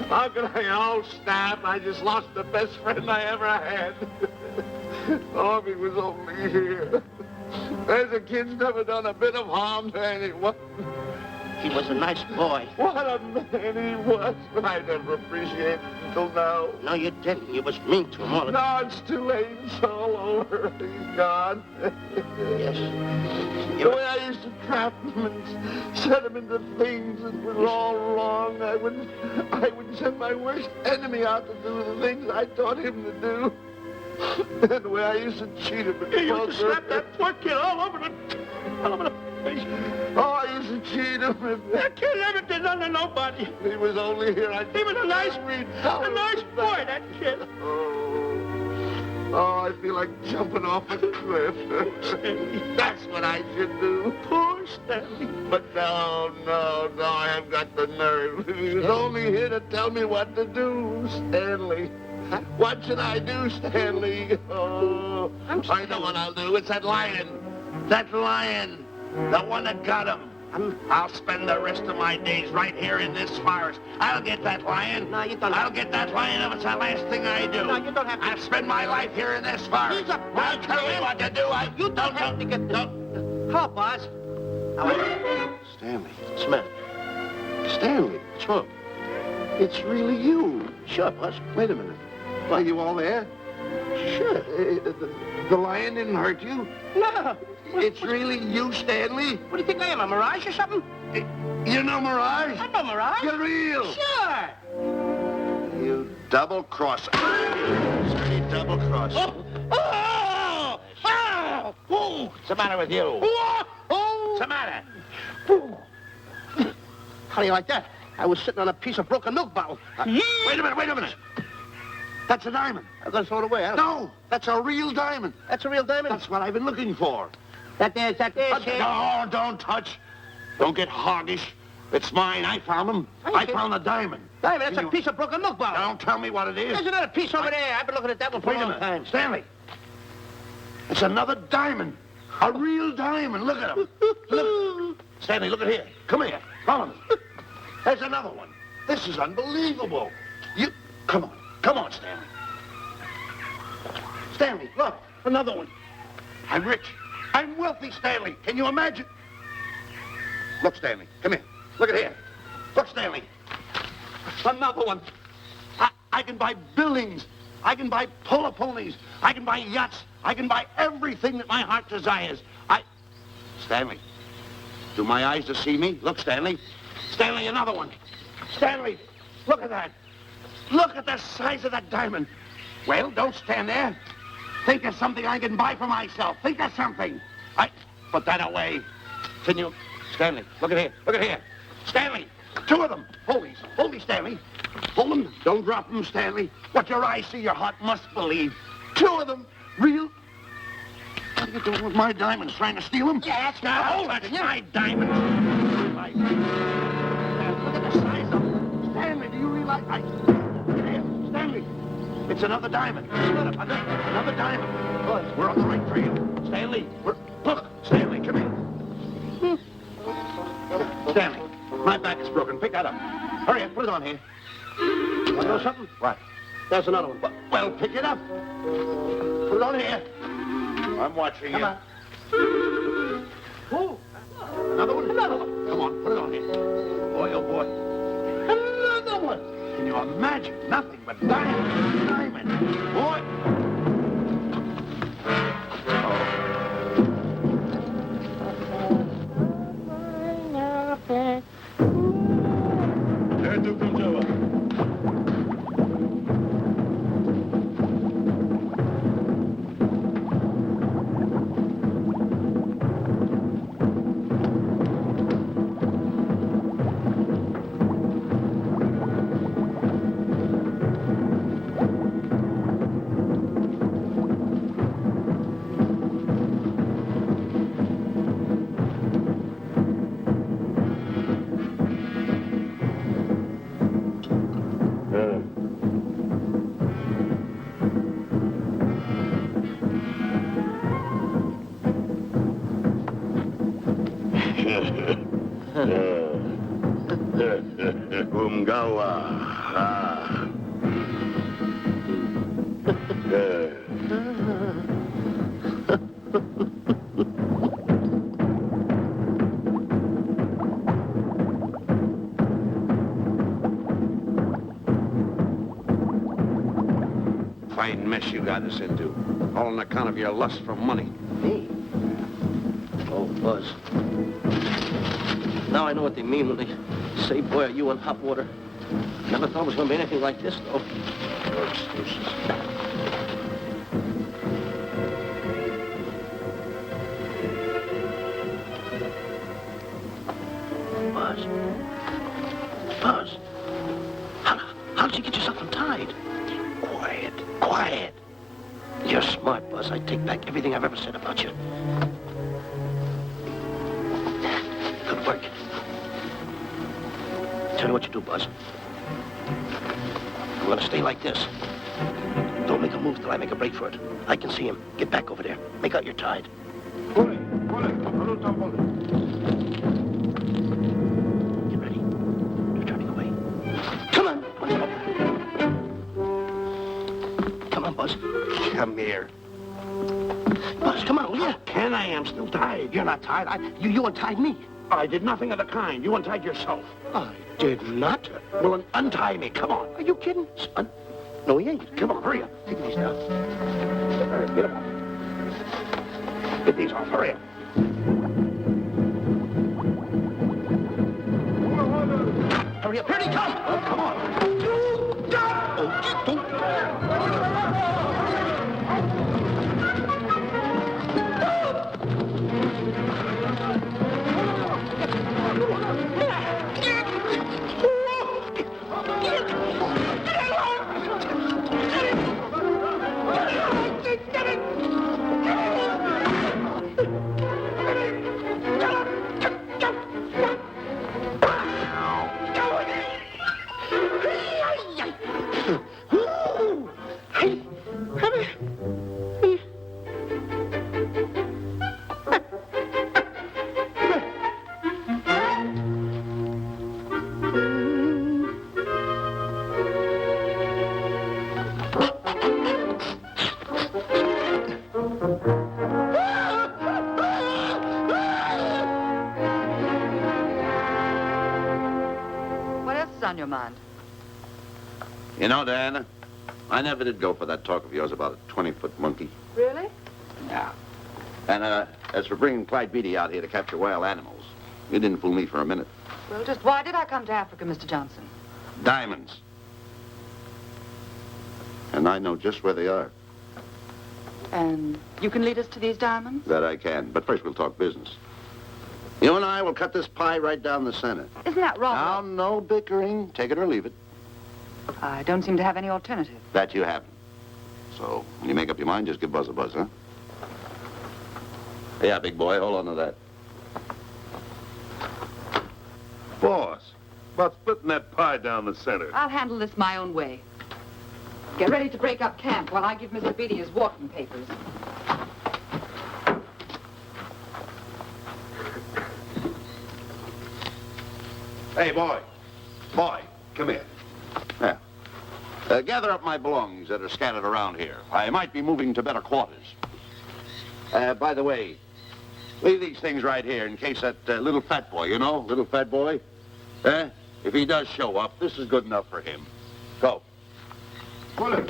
How could I? Oh, snap. I just lost the best friend I ever had. Oh, if he was only here. The kid's never done a bit of harm to anyone. He was a nice boy. What a man he was. I never appreciated it until now. No, you didn't. You was mean to him all the time. No, it's too late. It's all over. He's gone. Yes. The way I used to trap him and set him into things that were all wrong, I would send my worst enemy out to do the things I taught him to do. And the way I used to cheat him. You used to slap that poor kid all over the face. Oh, I used to cheat him. That kid never did nothing to nobody. He was only here. He was a nice boy, that kid. Oh, I feel like jumping off a cliff. That's what I should do. Poor Stanley. But no, I haven't got the nerve. He was only here to tell me what to do, Stanley. What should I do, Stanley? Oh, I know what I'll do. It's that lion. That lion. The one that got him. I'll spend the rest of my days right here in this forest. I'll get that lion. No, you don't. I'll get that lion if it's the last thing I do. No, you don't have to. I'll spend my life here in this forest. He's a I'll tell you what to do. You don't have to get the... Hello, boss. Stanley. Smith. Stanley. What's wrong? It's really you. Sure, boss. Wait a minute. Are you all there? Sure. The lion didn't hurt you? No. It's really you, Stanley? What do you think I am, a mirage or something? You know Mirage? I know mirage. You're real. Sure. You double-cross. Dirty double-cross. Oh! What's the matter with you? What's the matter? How do you like that? I was sitting on a piece of broken milk bottle. Wait a minute. That's a diamond. I'm going to throw it away. No, that's a real diamond. That's a real diamond? That's what I've been looking for. That there's, kid. No, don't touch. Don't get hoggish. It's mine. I found them. I found the diamond. Diamond, that's a piece of broken milk bottle. Don't tell me what it is. There's another piece over there. I've been looking at that one for Wait a a long minute. time. Stanley. It's another diamond. A real diamond. Look at him. Look. Stanley, look at here. Come here. Follow me. There's another one. This is unbelievable. You... Come on, Stanley. Stanley, look. Another one. I'm rich. I'm wealthy, Stanley. Can you imagine? Look, Stanley. Come here. Look at here. Look, Stanley. Another one. I can buy buildings. I can buy polo ponies. I can buy yachts. I can buy everything that my heart desires. Stanley, do my eyes deceive me? Look, Stanley. Stanley, another one. Stanley, look at that. Look at the size of that diamond. Well, don't stand there. Think of something I can buy for myself. Think of something. Put that away. Can you... Stanley, look at here. Look at here. Stanley, two of them. Hold these, Stanley. Hold them. Don't drop them, Stanley. What your eyes see, your heart must believe. Two of them. Real... What are you doing with my diamonds? Trying to steal them? Yeah, that's not... Oh, that's my diamonds. Look at the size of them. Stanley, do you realize... Here, Stanley. It's another diamond. Another diamond. Look, we're on the right trail. Stanley, look, Stanley, come here. Stanley, my back is broken. Pick that up. Hurry up, put it on here. You want to know something? What? There's another one. Well, pick it up. Put it on here. I'm watching you. Come on. Oh, another one? Another one. Come on, put it on here. Boy, oh boy. Another one. Can you imagine? Nothing but diamond. Boy. Umgawa. Ah. Fine mess you got us into. All on account of your lust for money. Me? Oh, Buzz. Now I know what they mean when they say, boy, are you in hot water. Never thought it was going to be anything like this, though. No excuses. Buzz. Buzz. How did you get yourself untied? Quiet. Quiet. You're smart, Buzz. I take back everything I've ever said about you. Good work. Tell you what you do, Buzz. I'm gonna stay like this. Don't make a move till I make a break for it. I can see him. Get back over there. Make out you're tied. Get ready. You're turning away. Come on. Come on, Buzz. Come here. Buzz, come on, will you? Can I? I'm still tied. You're not tied. You untied me. I did nothing of the kind. You untied yourself. I did not. Well, untie me. Come on. Are you kidding? No, he ain't. Come on, hurry up. Take these down. Get them off. Get these off. Hurry up. Hurry up. Here he comes. Oh, come on. On your mind? You know, Diana, I never did go for that talk of yours about a 20-foot monkey. Really? Yeah. And as for bringing Clyde Beatty out here to capture wild animals, you didn't fool me for a minute. Well, just why did I come to Africa, Mr. Johnson? Diamonds. And I know just where they are. And you can lead us to these diamonds? That I can. But first we'll talk business. You and I will cut this pie right down the center. Isn't that wrong? Now, no bickering. Take it or leave it. I don't seem to have any alternative. That you haven't. So, when you make up your mind, just give Buzz a buzz, huh? Yeah, big boy, hold on to that. Boss, about splitting that pie down the center. I'll handle this my own way. Get ready to break up camp while I give Mr. Beatty his walking papers. Hey, boy. Boy, come here. Yeah. Gather up my belongings that are scattered around here. I might be moving to better quarters. By the way, leave these things right here in case that little fat boy, you know, little fat boy, if he does show up, this is good enough for him. Go. Eto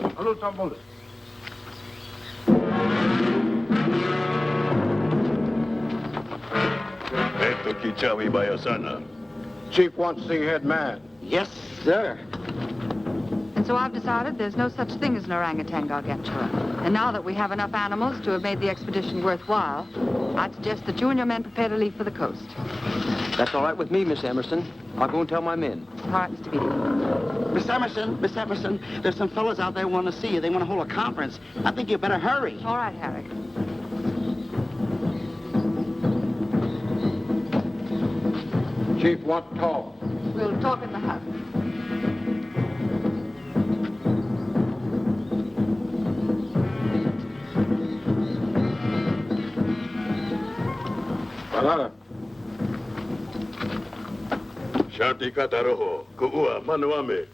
Kichawi Bayasana. Chief wants to see head man. Yes, sir. And so I've decided there's no such thing as an orangutan gargantua. And now that we have enough animals to have made the expedition worthwhile, I'd suggest that you and your men prepare to leave for the coast. That's all right with me, Miss Emerson. I'll go and tell my men. All right, Mr. Beatty. Miss Emerson, there's some fellas out there who want to see you. They want to hold a conference. I think you better hurry. All right, Harry. Chief want to talk. We'll talk in the hut. Shanti kataroho, kuua manuame.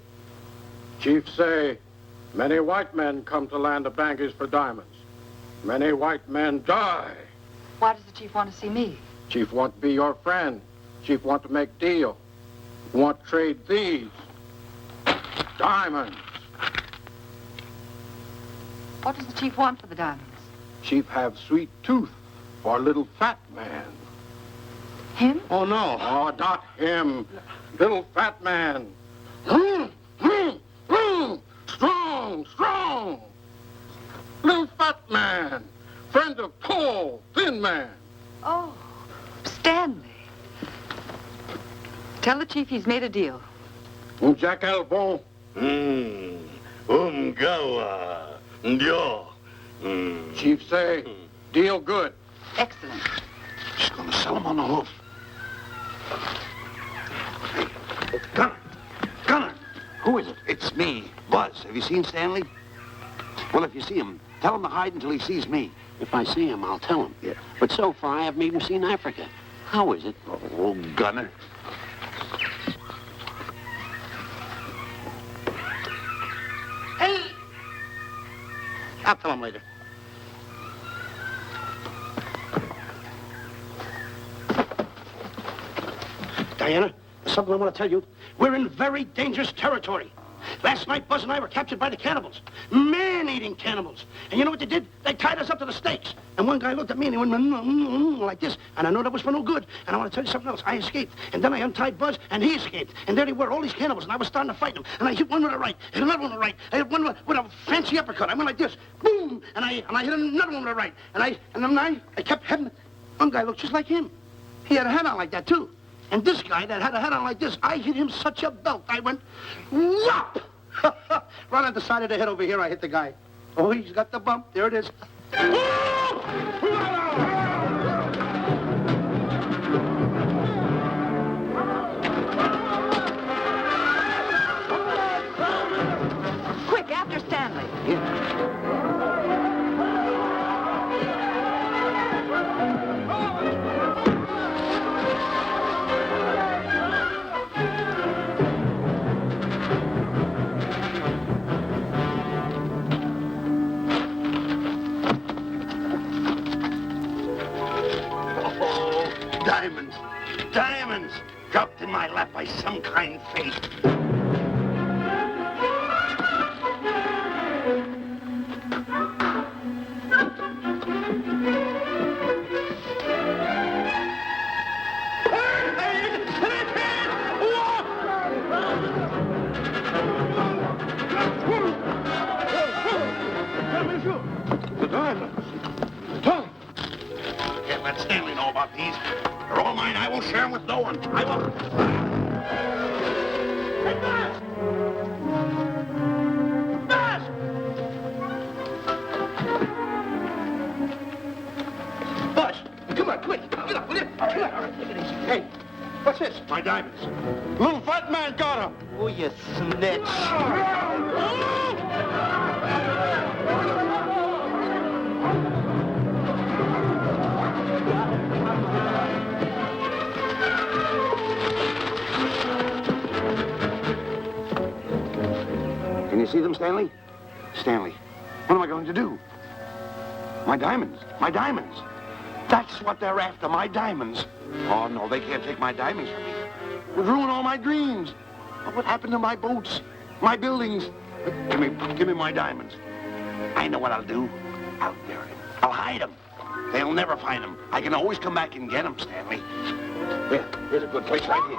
Chief say, many white men come to land of Bangis for diamonds. Many white men die. Why does the chief want to see me? Chief want to be your friend. Chief want to make deal. Want to trade these diamonds. What does the chief want for the diamonds? Chief have sweet tooth for little fat man. Him? Oh, no. Oh, not him. Little fat man. Strong, strong. Little fat man. Friend of tall, thin man. Oh, Stanley. Tell the chief he's made a deal. Jack Albon. Umgawa. Ndio. Chief say, deal good. Excellent. She's going to sell him on the hoof. Hey, Gunner. Gunner. Who is it? It's me, Buzz. Have you seen Stanley? Well, if you see him, tell him to hide until he sees me. If I see him, I'll tell him. Yeah. But so far, I haven't even seen Africa. How is it? Oh, Gunner. Hey! I'll tell him later. Diana, there's something I want to tell you. We're in very dangerous territory. Last night, Buzz and I were captured by the cannibals. Man-eating cannibals. And you know what they did? They tied us up to the stakes. And one guy looked at me and he went like this. And I know that was for no good. And I want to tell you something else. I escaped. And then I untied Buzz and he escaped. And there they were, all these cannibals. And I was starting to fight them. And I hit one with a right, hit another one with a right. I hit one with a fancy uppercut. I went like this. Boom! And I hit another one with a right. And then I kept hitting. One guy looked just like him. He had a hat on like that, too. And this guy that had a hat on like this, I hit him such a belt. I went, whop! Right on the side of the head over here, I hit the guy. Oh, he's got the bump. There it is. Quick, after Stanley. Diamonds. Diamonds. Dropped in my lap by some kind fate. The diamonds. Can't let Stanley know about these. They're all mine. I won't share them with no one. I won't. Hey, Buzz! Buzz! Buzz, come on, quick. Get up, will you? Come on. All right, take it easy. Hey, what's this? My diamonds. Little fat man got him. Oh, you snitch. Can you see them, Stanley? Stanley, what am I going to do? My diamonds. My diamonds. That's what they're after, my diamonds. Oh, no, they can't take my diamonds from me. It would ruin all my dreams. What happened to my boats, my buildings? Give me my diamonds. I know what I'll do. I'll bury them. I'll hide them. They'll never find them. I can always come back and get them, Stanley. Here, here's a good place right here.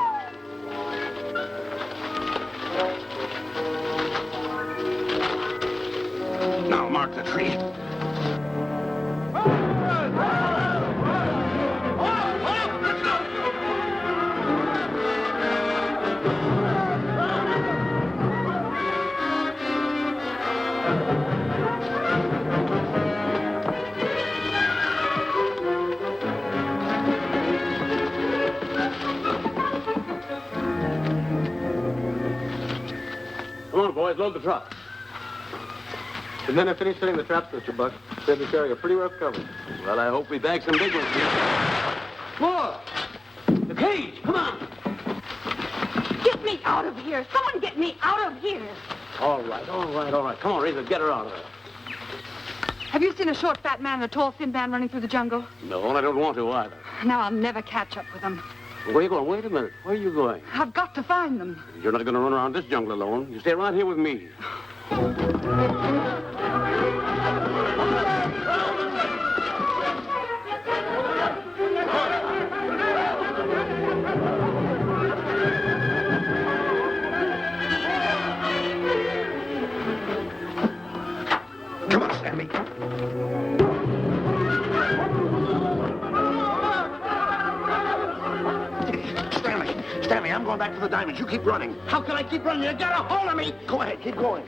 Now mark the tree. Come on, boys, load the truck. The men have finished setting the traps, Mr. Buck. Said we're carrying a pretty rough cover. Well, I hope we bag some big ones here. More! The cage, come on! out of here. Someone get me out of here. All right. Come on, Razor, get her out of there. Have you seen a short, fat man and a tall, thin man running through the jungle? No, and I don't want to either. Now I'll never catch up with them. Where are you going? Wait a minute. Where are you going? I've got to find them. You're not going to run around this jungle alone. You stay right here with me. Come on, Stanley. Stanley, I'm going back to the diamonds. You keep running. How can I keep running? You got a hold of me. Go ahead, keep going.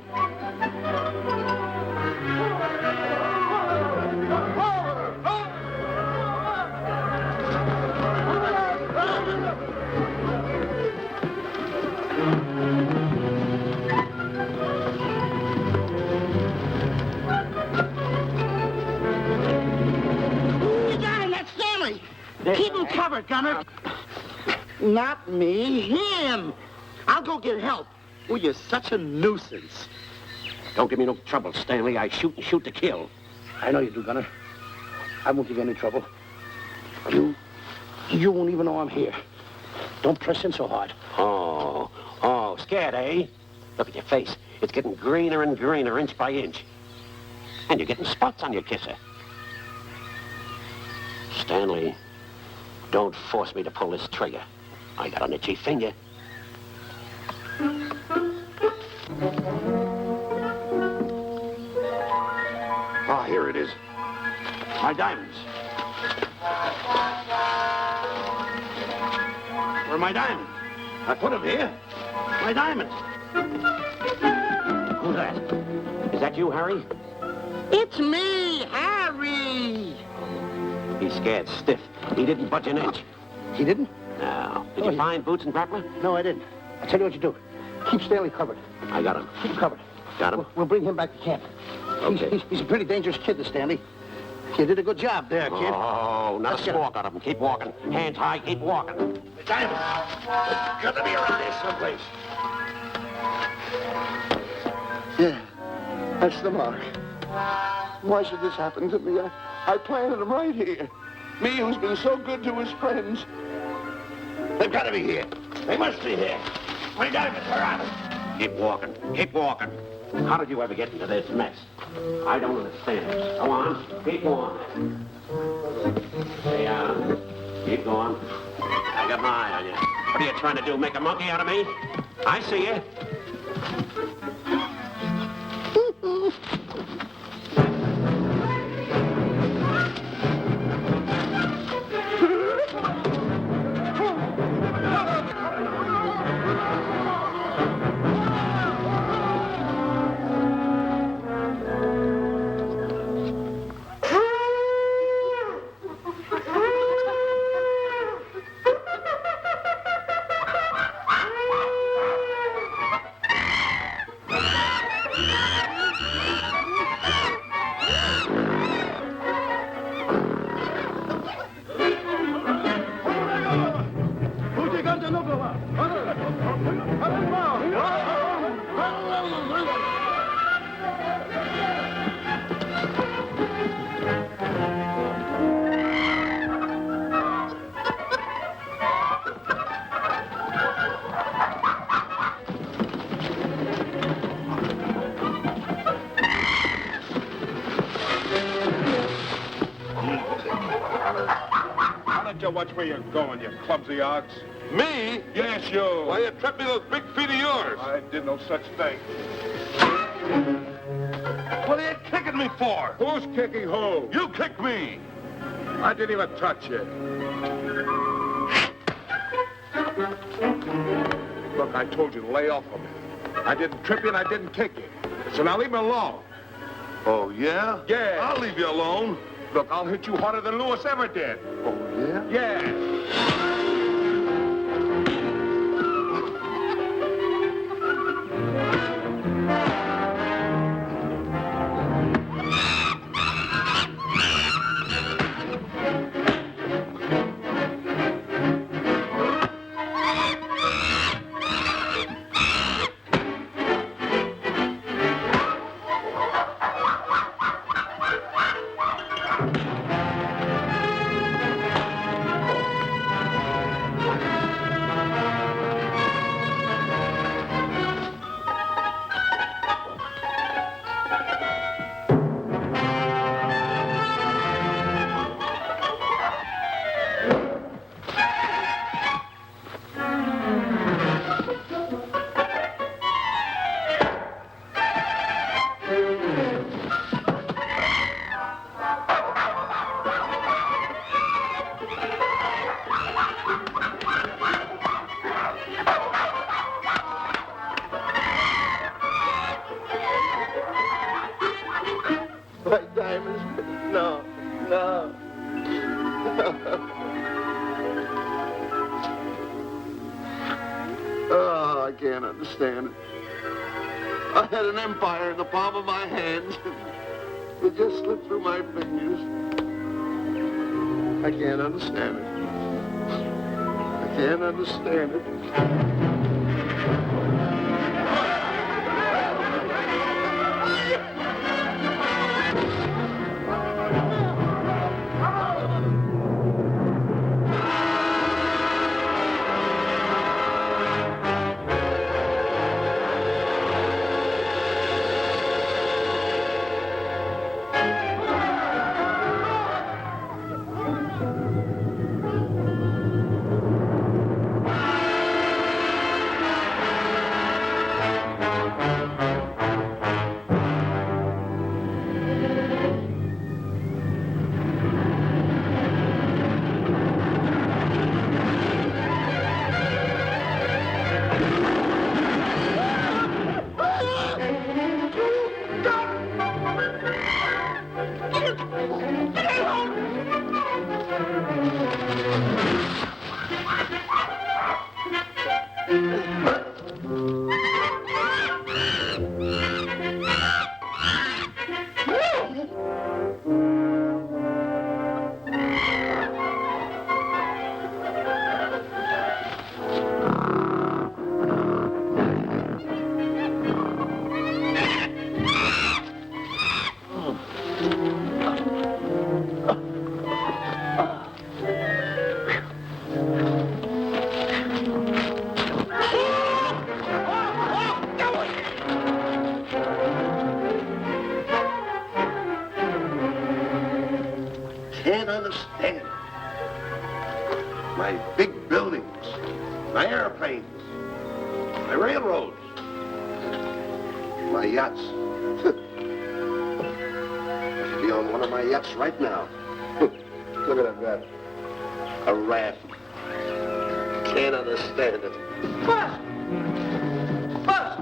You got him. That's Stanley. Keep him covered, Gunner. Not me, him. I'll go get help. Well, you're such a nuisance. Don't give me no trouble, Stanley. I shoot and shoot to kill. I know you do, Gunner. I won't give you any trouble. You won't even know I'm here. Don't press in so hard. Oh, scared, eh? Look at your face. It's getting greener and greener, inch by inch. And you're getting spots on your kisser. Stanley, don't force me to pull this trigger. I got an itchy finger. Ah, here it is. My diamonds. Where are my diamonds? I put them here. My diamonds. Who's that? Is that you, Harry? It's me, Harry. He's scared stiff. He didn't budge an inch. He didn't? No. Did you find Boots and Grappler? No, I didn't. I'll tell you what you do. Keep Stanley covered. I got him. Keep him covered. Got him? We'll bring him back to camp. Okay. He's a pretty dangerous kid, this Stanley. You did a good job there, kid. Oh, not a squawk out of him. Keep walking. Hands high, keep walking. The diamonds. They've got to be around here someplace. Yeah, that's the mark. Why should this happen to me? I planted them right here. Me who's been so good to his friends. They've got to be here. They must be here. My diamonds are out. Keep walking. Keep walking. How did you ever get into this mess? I don't understand. Go on. Keep going. Stay on. Keep going. I got my eye on you. What are you trying to do? Make a monkey out of me? I see you. Watch where you're going, you clumsy ox. Me? Yes, you. Why, you tripped me those big feet of yours. I did no such thing. What are you kicking me for? Who's kicking who? You kicked me. I didn't even touch you. Look, I told you to lay off of me. I didn't trip you and I didn't kick you. So now leave me alone. Oh, yeah? Yeah. I'll leave you alone. Look, I'll hit you harder than Lewis ever did. Oh, yeah? Yeah. Oh, I can't understand it. I had an empire in the palm of my hands. It just slipped through my fingers. I can't understand it. I can't understand it. Can't understand. My big buildings, my airplanes, my railroads, my yachts. I should be on one of my yachts right now. Look at that. A raft. Can't understand it. Bus! Bus!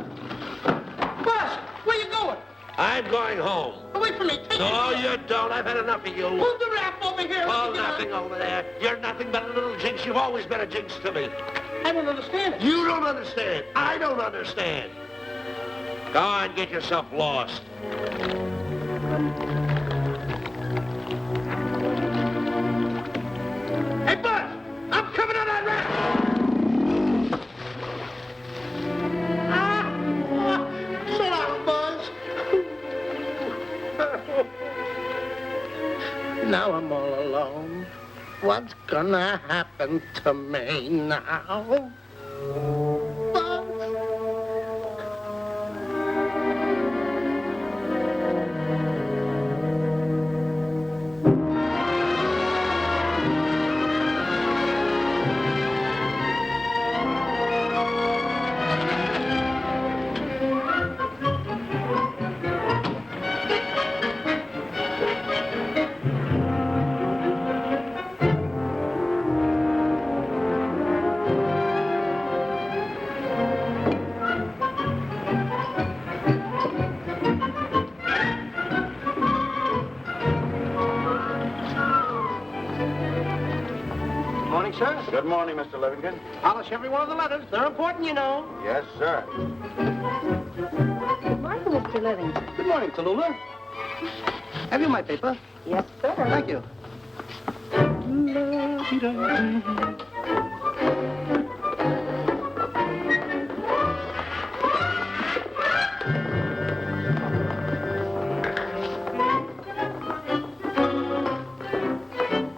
Bus! Where you going? I'm going home. Wait for me. Take No, me. you don't. I've had enough of you. Move the raft over here. Oh, nothing over there. You're nothing but a little jinx. You've always been a jinx to me. I don't understand it. You don't understand. I don't understand. Go on, get yourself lost. Hey, Buzz! I'm coming on that raft! So long, Buzz. Now I'm all alone. What's gonna happen to me now? Buzz? Morning, sir. Good morning, Mr. Livingston. Polish every one of the letters. They're important, you know. Yes, sir. Good morning, Mr. Livingston. Good morning, Tallulah. Have you my paper? Yes, sir. Thank you.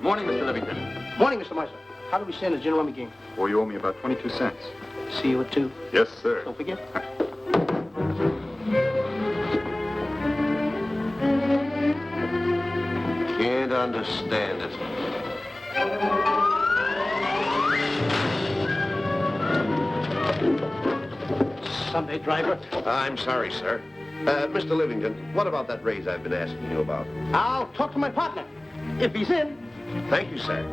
Morning, Mr. Livingston. Morning, Mr. Marshall. How do we stand the gin rummy game? Oh, you owe me about 22 cents. See you at 2. Yes, sir. Don't forget. Can't understand it. Sunday driver. I'm sorry, sir. Mr. Livingston, what about that raise I've been asking you about? I'll talk to my partner. If he's in. Thank you, sir.